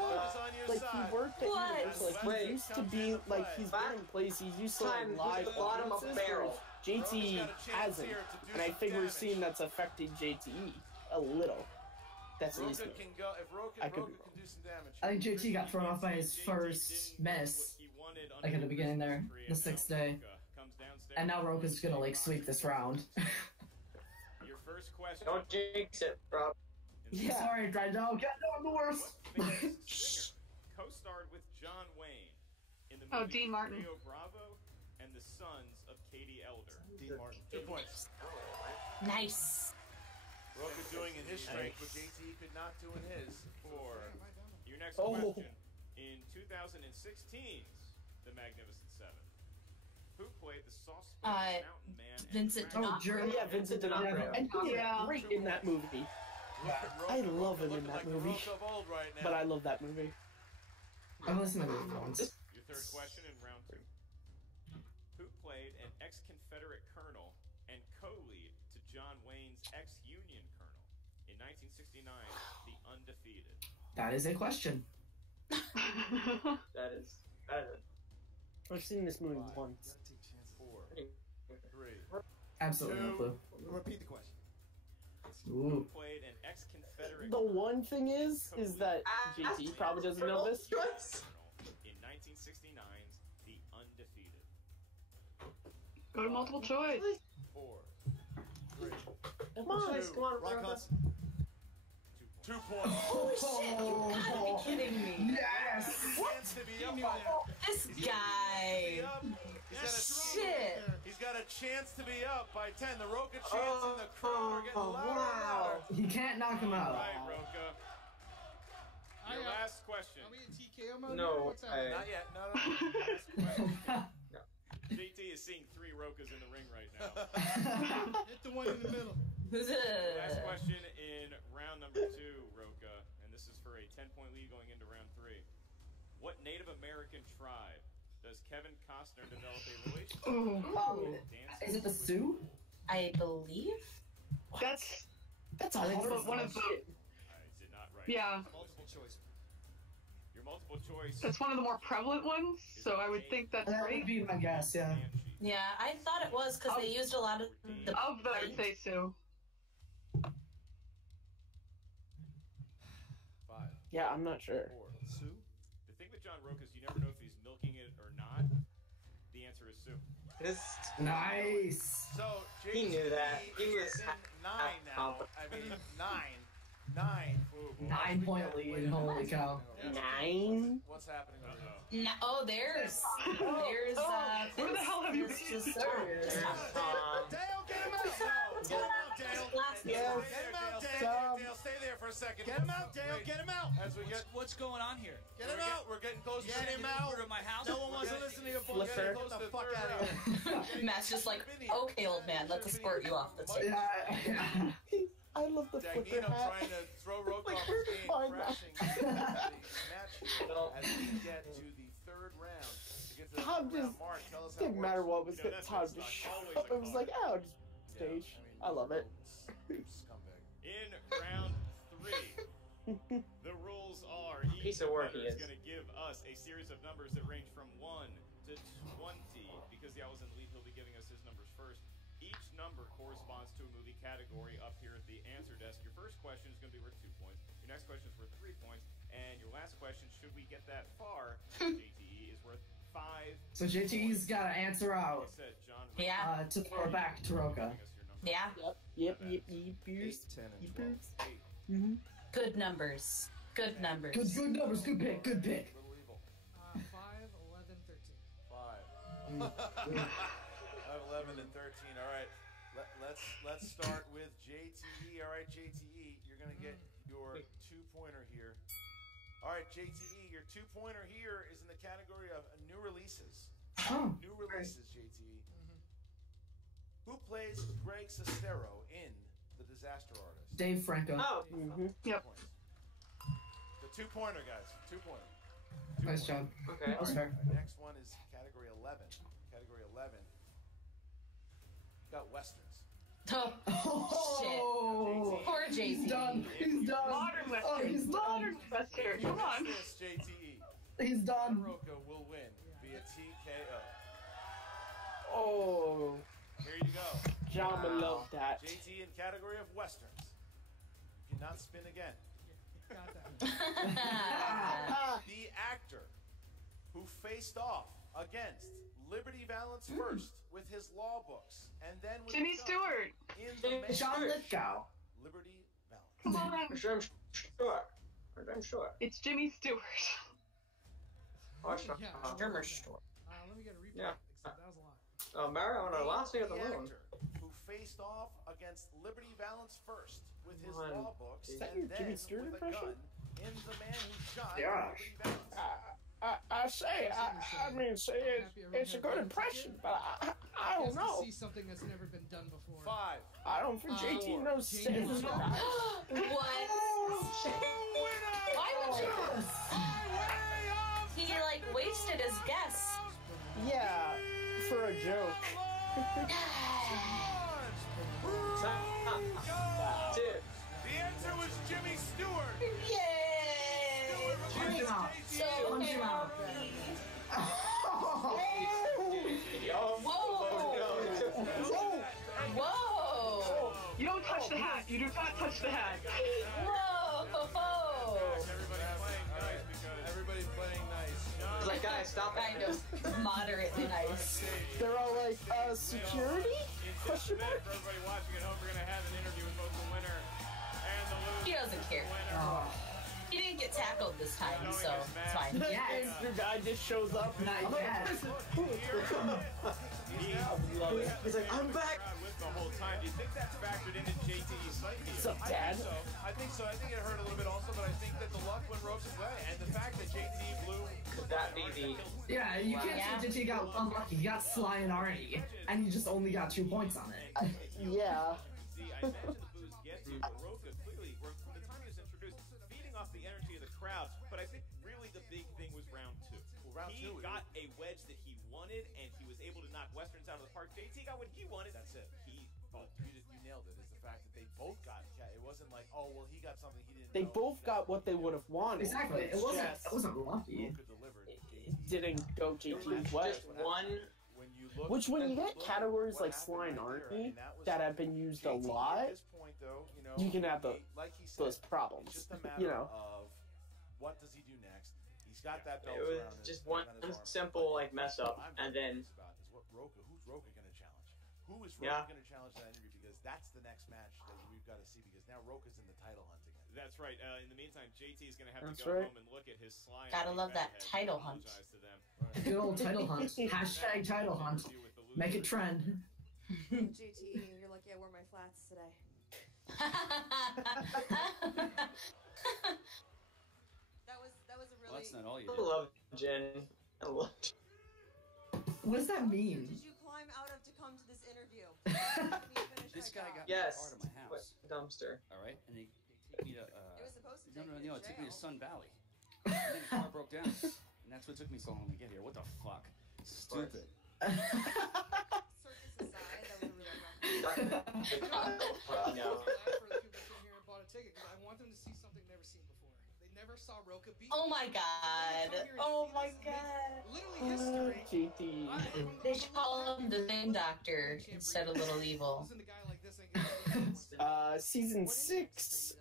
like, he worked at Universal. Like, he used to be, like, he's been in place. He's used to, like, live audiences, whereas JT hasn't. And I think we're seeing that's affecting JTE a little. That's at least Rocha can go. If Rocha can do some damage. I think JT got thrown off by his first miss, like at the beginning there, the 6th day. And now Rocha's gonna like sweep this round. Your first question. Don't jinx it, Rob. Yeah. Sorry, dry dog. Yeah, no, I'm the worst. Co-starred with John Wayne in the Oh, movie Dean Martin. Rio Bravo and the Sons of Katie Elder. Dean Martin. 2 points. Nice. Rocha doing in his strength, what JT could not do in his. For your next Oh. question, in 2016's The Magnificent Seven, who played the soft-spoken mountain man? Vincent D'Onofrio. Yeah, Vincent D'Onofrio. And he is great in that movie. I love him in that movie. But I love that movie. I've listened to it once. Your third question in round 2. Who played an ex-Confederate colonel and co-lead to John Wayne's ex-Union colonel in 1969, The Undefeated? That is a question. That is. I've seen this movie once. 4, 3. Absolutely no clue. Repeat the question. Ooh. Played an ex-Confederate The one thing is that JT probably doesn't know this. in 1969's The Undefeated. Go to multiple choice. 4, 3. Come on, come on, Rock Rocha. Hudson. 2 points. Holy shit, you gotta be kidding me. Yes! Chance to be up. This guy. Shit. He's got a chance to be up by 10. The Rocha chants in the crowd are getting louder and louder. He can't knock him out. All right, Rocha. Your last question. Are we in TKO mode? No, What's happening? Not yet. No. JT is seeing 3 Rochas in the ring right now. Hit the one in the middle. Last question in round number 2, Rocha, and this is for a 10-point lead going into round 3. What Native American tribe does Kevin Costner develop a relationship with? Is it the Sioux? I believe. That's a one of the. Is it not right? Yeah. Multiple choice. Your multiple choice. That's one of the more prevalent ones, so I would think that's That right. would be my guess, yeah. Yeah, I thought it was because they used a lot of the. Of the, I would say Sue. 5, Yeah, I'm not sure. 4. Sue? The thing with John Rocha is you never know if he's milking it or not. The answer is Sue. Nice. So JT He knew that. He was is in 9 now. I mean 9. Ooh, 9 point lead, holy cow. 9? What's happening over here? No, oh, there's. Where the hell have you been? Dale, get him out! What's going on? Yes. Dale, stay there for a second. Get him out, Dale. Get him out. As we get, What's going on here? Get him out. we're getting close. Get him out. Over to my house? No one wants to listen to your bullshit. Flipper. Get the fuck out of here. Matt's just like, okay, old man, let's escort you off the stage. I love the flipper Dagnino hat. trying to throw Rocha off Where'd his you game, find that? crashing the match as we get to the 3rd round. To get to the Tom 3rd round, just Mark, tell us how it didn't matter works. what was good. Tom just showed up. It was like, oh, just stage. I love it. Scumbag. In round 3, the rules are each Piece of work competitor he is. is going to give us a series of numbers that range from 1 to 20. Because the Owl's in the lead, he'll be giving us his numbers first. Each number corresponds to a movie category up here at the answer desk. Your first question is going to be worth 2 points. Your next question is worth 3 points. And your last question, should we get that far, JTE, is worth 5. So JTE's got to answer out Like I said, John, Yeah. to throw it back to Rocha. giving us your Yeah. Yep. Beers. 8, 10, and Yep. 12. Mm-hmm. Good numbers. Good numbers. Good numbers. Good pick. Good pick. 5, 11, 13. 5. 11 and 13. All right. Let's start with JTE. All right, JTE, you're gonna get your 2-pointer here. All right, JTE, your 2-pointer here is in the category of new releases. Oh. New releases, JTE. Who plays Greg Sestero in The Disaster Artist? Dave Franco. Oh. Yep. The 2-pointer, guys. 2-pointer. Nice job. Okay. That was fair. Next one is category 11. Category 11. Got Westerns. Oh, shit. Poor JT. He's done. He's done. Modern Oh, Western. he's done. Modern Western. Come on. This, JTE. He's done. Rocha will win via TKO. Oh, Here you go. John would love that. JT in category of Westerns. You cannot spin again. Got that. The actor who faced off against Liberty Valance first with his law books and then with Jimmy the gun Stewart. in the main John fish. Lithgow. Liberty Valance. Come on. I'm sure. It's Jimmy Stewart. Yeah. Drummer store. Let me get a replay. Yeah. That was a lot. Mary, I want to last thing at the The moon. actor who faced off against Liberty Valance first with his Come on. law books Is that and your then Jimmy Stewart with a impression? gun in the man who shot Gosh. Liberty Valance. I mean, it's a good impression, but I don't Gets know. to see something that's never been done before. 5. I don't think JT knows JT. sins. What? Why would you? He like wasted his guess. Yeah, for a joke. The answer was Jimmy Stewart. Yay! Punch him out. So Punch him out. Whoa! You don't touch the hat. You do not touch the hat. Whoa! Everybody's playing nice. It's like, guys, stop it. Kind of moderately nice. They're all like, security? Question For mark? everybody watching at home, we're going to have an interview with both the winner and the loser. He doesn't care. Oh. He didn't get tackled this time, so it's fine. Yes. The guy just shows up. Not yet. He's like, I'm back. With the whole time. Do you think that's factored into JTE's psyche? What's up, Dad? I think so. I think it hurt a little bit also, but I think that the luck went Rocha's way. And the fact that JT blew. Could that be the... Yeah, you can't say JT got unlucky. He got Sly and Arnie, and he just only got 2 points on it. Yeah. See, I imagine the booze gets you, but Rocha clearly, from the time he was introduced, feeding off the energy of the crowd. But I think really the big thing was round 2. He got a wedge that he wanted, and he was able to knock Westerns out of the park. JT got what he wanted. That's it. You nailed it. Is the fact that they both got. It wasn't like, oh well, he got something he didn't. They know. both got what they would have wanted. Exactly. It wasn't lucky. Rocha delivered. It didn't go JT's way. Just one... When you look, Which, when you get look categories what like happened Sly and right there, Arnie and that was that have been used a JT lot, At this point, though, you can have like he said, those problems. It's just a matter You know. of what does he do next. He's got that belt It was around just his, one around his arm. simple, But like, mess up, what I'm and then- curious about is what Rocha. Who's Rocha going to challenge? Who is Rocha Yeah. going to challenge that interview? Because that's the next match that we've got to see. Because now Rocha's in the title hunt again. That's right. In the meantime, JT is going to have That's to go right. home and look at his Sly. and Gotta Arnie love that back and title hunt. apologize to them. Good old title hunt. Hashtag title hunt. Make it trend. JTE, you're lucky I wore my flats today. That was a really. Well, that's not all you I did. love Jen. I love What does that mean? Did you climb out of to come to this interview? Let me finish This my guy job. got me a Yes. car to my house. What dumpster? All right, and they take me to. It was supposed to No, take no, me no, to it took me to jail. Sun Valley. And then the car broke down, and that's what took me so long to get here. What the fuck? Stupid. Circus aside, that was really rough. I'm glad for the people that came here and bought a ticket because I want them to see something they've never seen before. They never saw Rocha beat. Oh my god. Oh my god. Literally history. JT. They should call him the Thing Doctor instead of Little Evil. Listen to a guy like this and Season 6,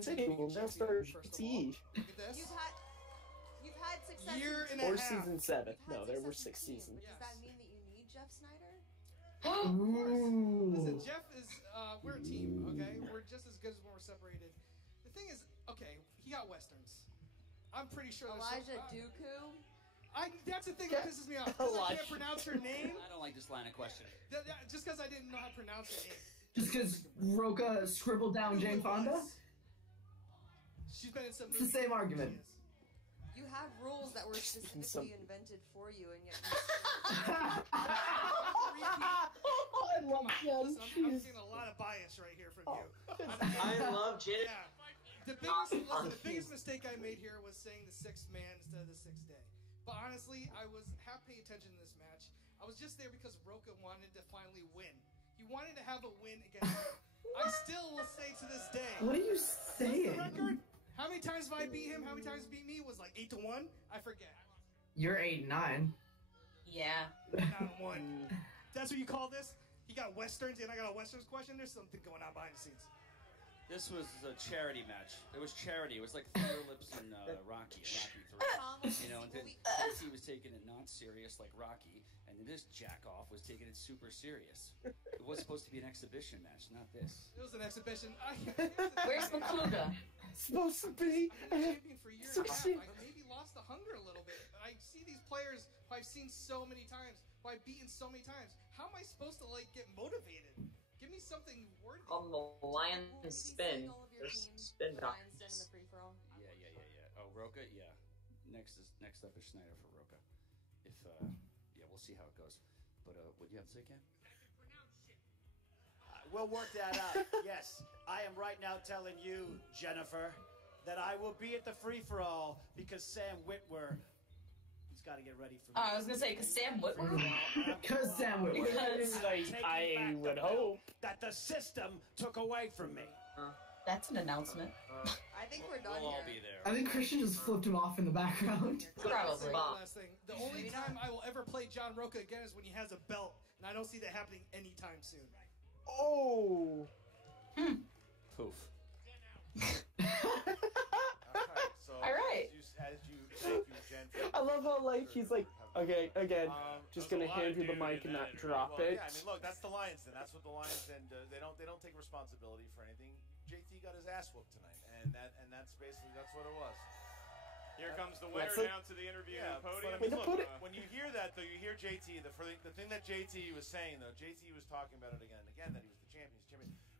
City will now start JTE. Look at this. You've had success. Year and a Or half. season 7. No, there were 6 seasons. Does that mean that you need Jeff Snyder? Listen, Jeff is, we're a team, okay? We're just as good as when we're separated. The thing is, okay, he got Westerns. I'm pretty sure there's Elijah Dooku? that's the thing that pisses me off. Because I can't pronounce her name. I don't like this line of questioning. Just because I didn't know how to pronounce her name. Just because Rocha scribbled down Jane Fonda? She's been in some It's the same argument. You have rules that were specifically invented for you, and yet I love Jen. Listen, I'm seeing a lot of bias right here from you. I love Jen. Yeah. The biggest mistake I made here was saying the sixth man instead of the sixth day. But honestly, I was half paying attention to this match. I was just there because Rocha wanted to finally win. He wanted to have a win against me. I still will say to this day. What are you saying? What's the record? How many times have I beat him? How many times beat me? Was like 8-1? I forget. You're 8-9. Yeah. 9-1. That's what you call this? He got Westerns and I got a Westerns question? There's something going on behind the scenes. This was a charity match. It was charity. It was like Thunder Lips and Rocky 3. You know, and then he was taking it not serious like Rocky, and then this jack-off was taking it super serious. It was supposed to be an exhibition match, not this. It was an exhibition. Where's Makuga? Supposed to be. Champion for a year and a half. I maybe lost the hunger a little bit. I see these players who I've seen so many times, who I've beaten so many times. How am I supposed to like get motivated? Give me something worthy. On the lion spin. There's spin back. Yeah. Oh, Rocha, yeah. Next up is Schneider for Rocha. If yeah, we'll see how it goes. But what do you have to say, Cam? We'll work that out. Yes, I am right now telling you, Jennifer, that I will be at the free-for-all because Sam Witwer, he's got to get ready for me. I was going to say, because Sam Witwer. Because Sam Witwer. I would hope that the system took away from me. That's an announcement. I think we're done We'll all here. be there. I think Christian just flipped him off in the background. Probably. Last thing. The only time I will ever play John Rocha again is when he has a belt, and I don't see that happening anytime soon. Oh. Poof. So All right. Thank you, Jen. I love how he's like, okay, again, just gonna hand you the mic and not drop it. Yeah, I mean, look, that's the Lions Den. That's what the Lions Den do. They don't take responsibility for anything. JT got his ass whooped tonight, and that's basically what it was. Here comes the winner down to the interview podium. I mean, look, when you hear that, though, you hear JT. The thing that JT was saying, though, JT was talking about it again and again, that he was the champion.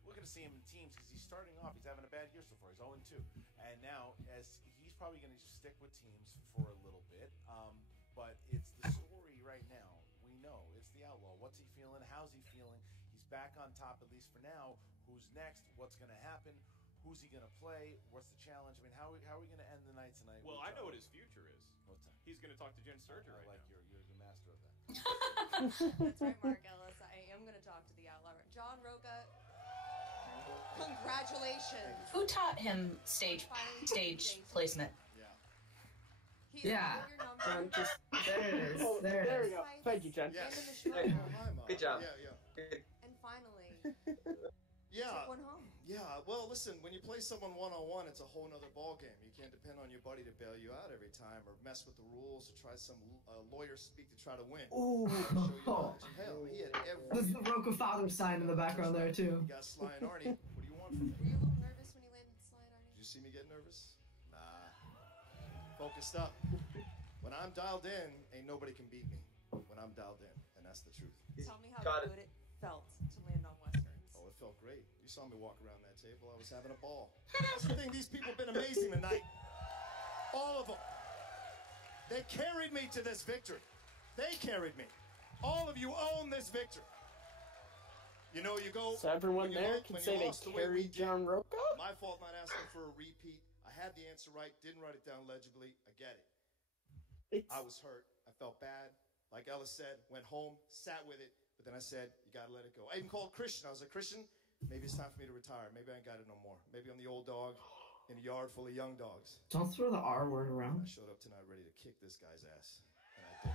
We're going to see him in teams because he's starting off. He's having a bad year so far. He's 0-2. And now, as he's probably going to stick with teams for a little bit. But it's the story right now. We know. It's the Outlaw. What's he feeling? How's he feeling? He's back on top, at least for now. Who's next? What's going to happen? Who's he going to play? What's the challenge? I mean, how are we going to end the night tonight? Well, I know what his future is. What's that? He's going to talk to Jen Sturger right now. You're the master of that. That's right, Mark Ellis. I am going to talk to the Outlaw. John Rocha, congratulations. Who taught him stage placement? Yeah. There it is. There we go. Thank you, Jen. Yes. Good job. Yeah. And finally, Yeah. took one home. Yeah, well, listen, when you play someone one-on-one, it's a whole nother ballgame. You can't depend on your buddy to bail you out every time or mess with the rules or try some lawyer speak to try to win. Ooh. Hell, he had every... There's the Rocha father sign in the background there, too. You got Sly and Arnie. What do you want from me? Were you a little nervous when you landed Sly and Arnie? Did you see me get nervous? Nah. Focused up. When I'm dialed in, ain't nobody can beat me. When I'm dialed in, and that's the truth. Tell me how good it felt to land on Westerns. Oh, it felt great. You saw me walk around that table. I was having a ball. That's the thing. These people have been amazing tonight. All of them. They carried me to this victory. They carried me. All of you own this victory. You know, you go... So everyone there can say they carried John Rocha? My fault not asking for a repeat. I had the answer right. Didn't write it down legibly. I get it. I was hurt. I felt bad. Like Ellis said, went home, sat with it. But then I said, you got to let it go. I even called Christian. I was like, Christian, maybe it's time for me to retire. Maybe I ain't got it no more. Maybe I'm the old dog in a yard full of young dogs. Don't throw the R word around. I showed up tonight ready to kick this guy's ass. And I did.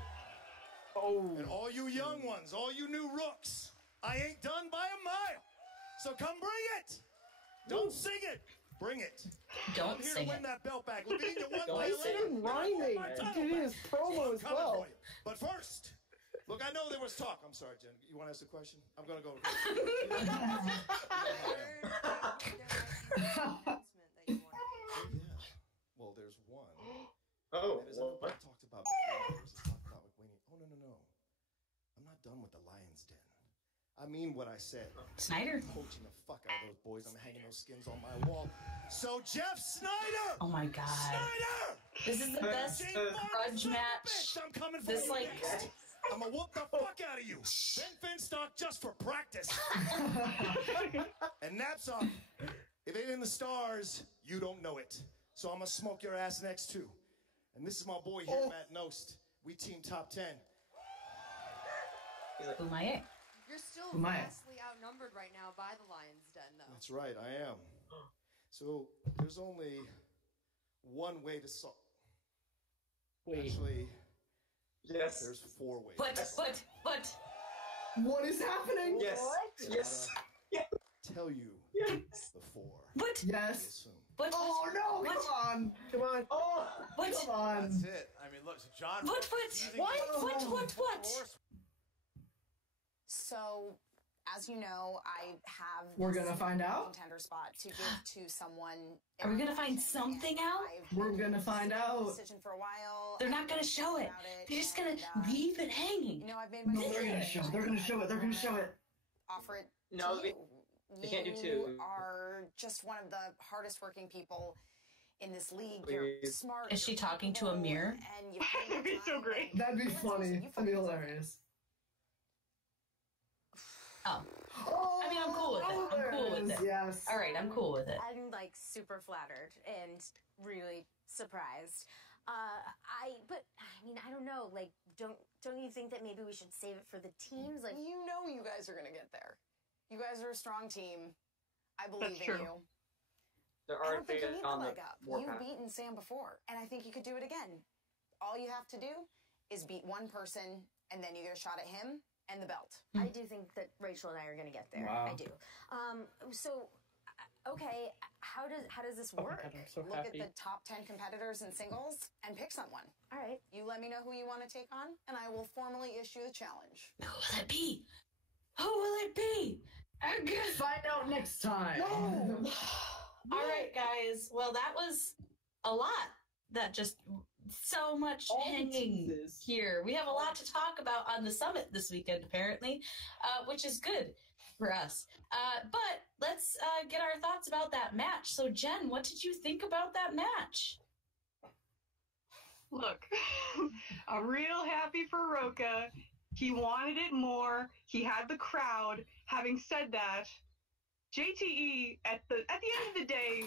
Oh. And all you young ones, all you new rooks, I ain't done by a mile. So come bring it. Don't sing it. Bring it. Don't I'm here sing to win it. that belt back. Levine, you won Don't by sing it rhyming. He did his promo as well. But first, Look, I know there was talk. I'm sorry, Jen. You want to ask a question? I'm going to go. Well, there's one. Oh, that is what? Talked about before. Talked about McWeeny. Oh, no. I'm not done with the Lion's Den. I mean what I said. Snyder. I'm poaching the fuck out of those boys. I'm hanging those skins on my wall. So Jeff Snyder! Oh my God. Snyder! This is the best grudge match. I'm coming for This you like. next. I'm gonna whoop the fuck out of you. Ben Finstock just for practice. And Knapsack, if it ain't in the stars, you don't know it. So I'm gonna smoke your ass next too. And this is my boy here, Matt Nost. We team top 10. Umaye. You're still Umaye. vastly outnumbered right now by the Lion's Den, though. That's right, I am. So there's only one way to solve. Wait. Actually, yes. There's 4 ways. What? What is happening? Yes. I Yes. gotta tell you the 4. What? Yes. What? Oh no! What? Come on! Come on! Oh! What? Come on! That's it. I mean, look, so John. What? So, as you know, I have. We're this gonna find out? Contender spot to give to someone. Are we gonna find something out? We're gonna find out. Decision for a while. They're not gonna show it. They're just gonna leave it hanging. You know, I've made my No, they're gonna show it. They're gonna show it. They're gonna show it. Offer it No, to you. they can't do two. You are just one of the hardest working people in this league. You're Please. smart. Is she you're talking to a capable, mirror? And you That'd be so great. That'd be funny. That'd be hilarious. Oh. I mean, I'm cool with it. I'm cool with it. Yes. All right, I'm cool with it. I'm like super flattered and really surprised. But I mean, I don't know. Like, don't you think that maybe we should save it for the teams? Like, You know you guys are gonna get there. You guys are a strong team. I believe That's in true. you. There I are don't think you need the on the leg up. You've warpath. beaten Sam before, and I think you could do it again. All you have to do is beat one person, and then you get a shot at him and the belt. I do think that Rachel and I are gonna get there. Wow. I do. Okay, how does this Oh my will God, I'm so Look happy. at the top 10 competitors in singles and pick someone. All right. You let me know who you want to take on, and I will formally issue the challenge. Who will it be? Who will it be? Find out next time. All right, guys. Well, that was a lot. That just so much All the hanging teases. here. We have a lot to talk about on the summit this weekend, apparently, which is good for us. But let's get our thoughts about that match. So, Jen, what did you think about that match? Look, I'm real happy for Rocha. He wanted it more. He had the crowd. Having said that, JTE at the end of the day,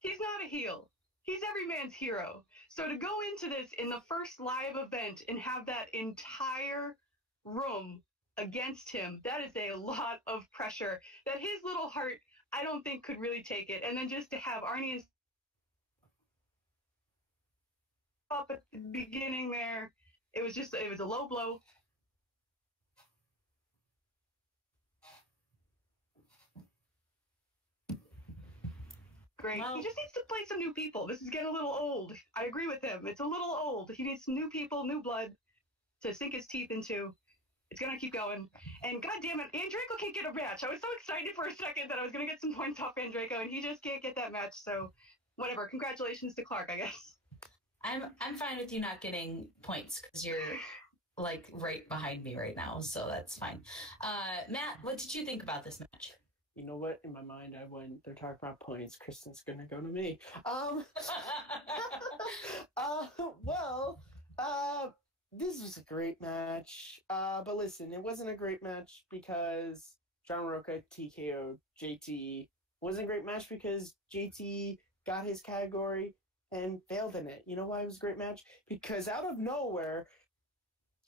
he's not a heel. He's every man's hero. So to go into this in the first live event and have that entire room against him, that is a lot of pressure that his little heart, I don't think, could really take it. And then just to have Arnie and up at the beginning there, it was a low blow. Great. Well- He just needs to play some new people. This is getting a little old. I agree with him. It's a little old. He needs some new people, new blood to sink his teeth into. It's gonna keep going. And god damn it, Andreyko can't get a match. I was so excited for a second that I was gonna get some points off Andreyko, and he just can't get that match. So, whatever. Congratulations to Clark, I guess. I'm fine with you not getting points because you're like right behind me right now, so that's fine. Matt, what did you think about this match? You know what? In my mind, I went, they're talking about points. Kristen's gonna go to me. This was a great match. But listen, it wasn't a great match because John Rocha TKO'd JTE. It wasn't a great match because JTE got his category and failed in it. You know why it was a great match? Because out of nowhere,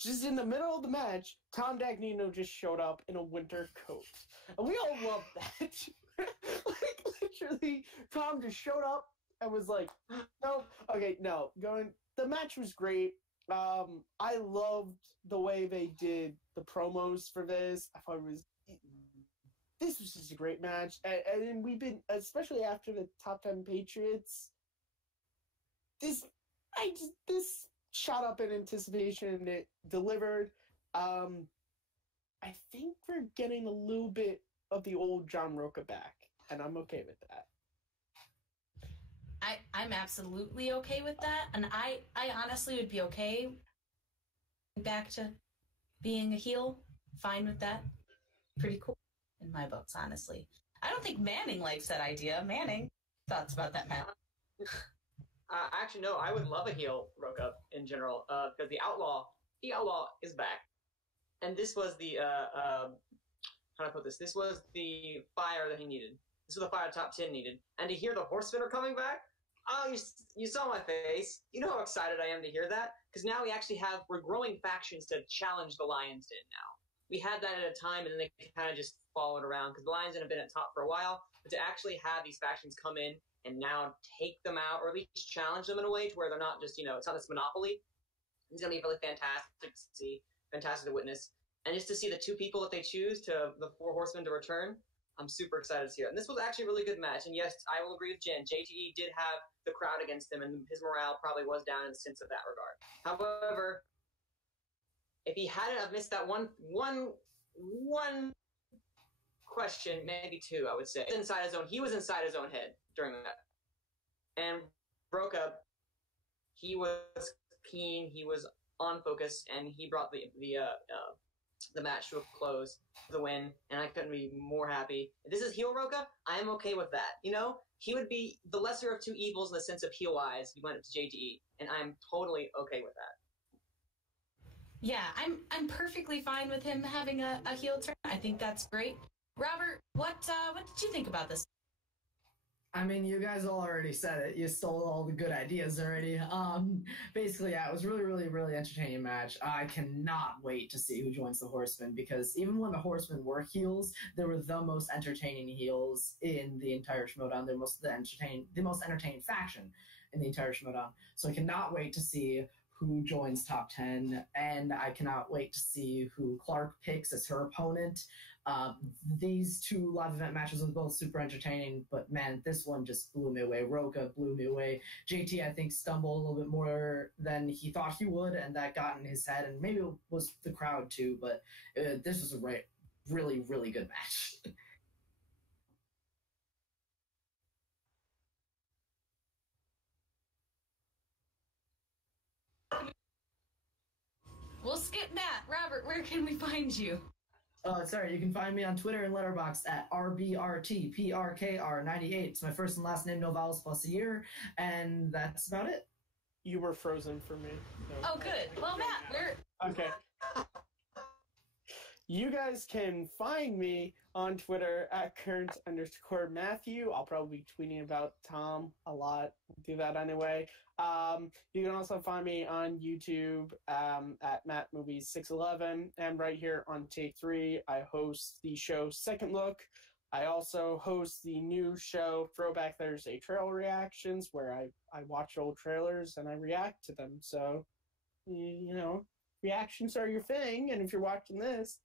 just in the middle of the match, Tom Dagnino just showed up in a winter coat. And we all loved that. Like, literally, Tom just showed up and was like, no. The match was great. I loved the way they did the promos for this. I thought this was just a great match. And we've been, especially after the Top 10 Patriots, this shot up in anticipation and it delivered. I think we're getting a little bit of the old John Rocha back, and I'm okay with that. I'm absolutely okay with that, and I honestly would be okay back to being a heel. Fine with that. Pretty cool in my books, honestly. I don't think Manning likes that idea. Manning, thoughts about that, Matt? Actually, no. I would love a heel Rocha in general, because the Outlaw is back, and this was the how do I put this? This was the fire that he needed. This was the fire top 10 needed, and to hear the Horsemen are coming back. Oh, you saw my face. You know how excited I am to hear that, because now we're growing factions to challenge the Lions Den now. We had that at a time, and then they kind of just followed around because the Lions Den have been at top for a while. But to actually have these factions come in and now take them out, or at least challenge them in a way to where they're not just, it's not this monopoly. It's going to be really fantastic to see, fantastic to witness. And just to see the two people that they choose to the four horsemen to return, I'm super excited to see it. And this was actually a really good match. And yes, I will agree with Jen. JTE did have the crowd against him, and his morale probably was down in the sense of that regard. However, if he hadn't have missed that one question, maybe two, I would say. He was inside his own head during that. And Rocha, he was keen, he was on focus, and he brought the match to a close, the win, and I couldn't be more happy. If this is heel Rocha, I am okay with that. He would be the lesser of two evils in the sense of heel-wise. He went up to JTE, and I'm totally okay with that. Yeah, I'm perfectly fine with him having a heel turn. I think that's great. Robert, what did you think about this? I mean, you guys all already said it. You stole all the good ideas already. Basically, yeah, it was really, really, really entertaining match. I cannot wait to see who joins the Horsemen, because even when the Horsemen were heels, they were the most entertaining heels in the entire Schmoedown. They're the most entertaining faction in the entire Schmoedown. So I cannot wait to see who joins top 10, and I cannot wait to see who Clark picks as her opponent. These two live event matches were both super entertaining, but man, this one just blew me away. Rocha blew me away. JT, I think, stumbled a little bit more than he thought he would, and that got in his head, and maybe it was the crowd too, but this was a really, really good match. We'll skip Matt. Robert, where can we find you? Sorry, you can find me on Twitter and Letterboxd at RBRTPRKR98. It's my first and last name, no vowels plus a year, and that's about it. You were frozen for me. No. Oh, good. Well, Matt, where... Okay. You guys can find me on Twitter at current_Matthew. I'll probably be tweeting about Tom a lot. Do that anyway. You can also find me on YouTube at MattMovies611, and right here on Take 3, I host the show Second Look. I also host the new show Throwback Thursday Trailer Reactions, where I watch old trailers and I react to them. So, reactions are your thing, and if you're watching this,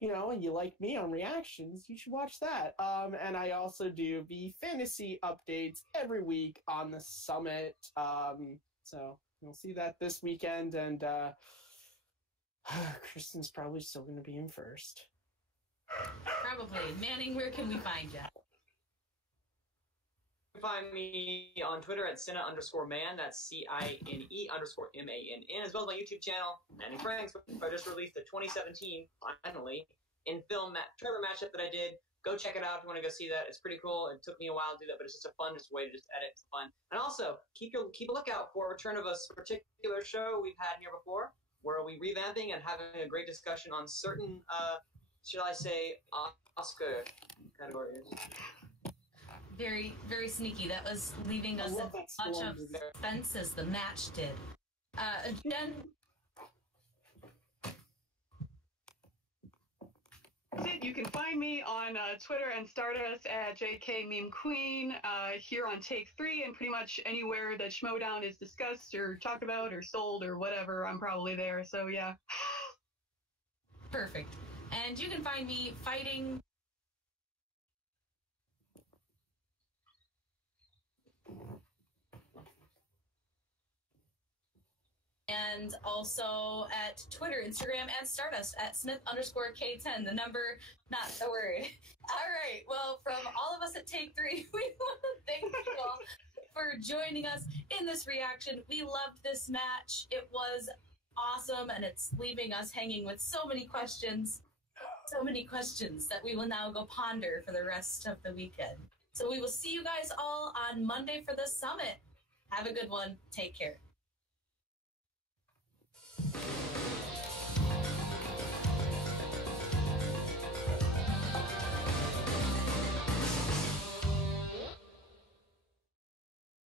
and you like me on reactions, you should watch that. And I also do the fantasy updates every week on the Summit. So you'll see that this weekend, and Kristen's probably still going to be in first. Probably. Manning, where can we find you? You can find me on Twitter at Cine_Man. That's CINE_MANN, as well as my YouTube channel, Manning Franks. I just released the 2017, finally, in film trailer matchup that I did. Go check it out if you want to go see that. It's pretty cool. It took me a while to do that, but it's just a fun way to just edit. It's fun. And also, keep a lookout for a return of a particular show we've had here before, where we'll be revamping and having a great discussion on certain, should I say, Oscar categories. Very, very sneaky. That was leaving us as much of suspense as the match did. Jen? That's it. You can find me on Twitter and Stardust at JKMemeQueen, here on Take 3, and pretty much anywhere that Schmoedown is discussed or talked about or sold or whatever, I'm probably there. So, yeah. Perfect. And you can find me fighting... And and also at Twitter, Instagram, and Stardust at Smith_K10. The number, not the word. All right. Well, from all of us at Take 3, we want to thank you all for joining us in this reaction. We loved this match. It was awesome, and it's leaving us hanging with so many questions that we will now go ponder for the rest of the weekend. So we will see you guys all on Monday for the summit. Have a good one. Take care.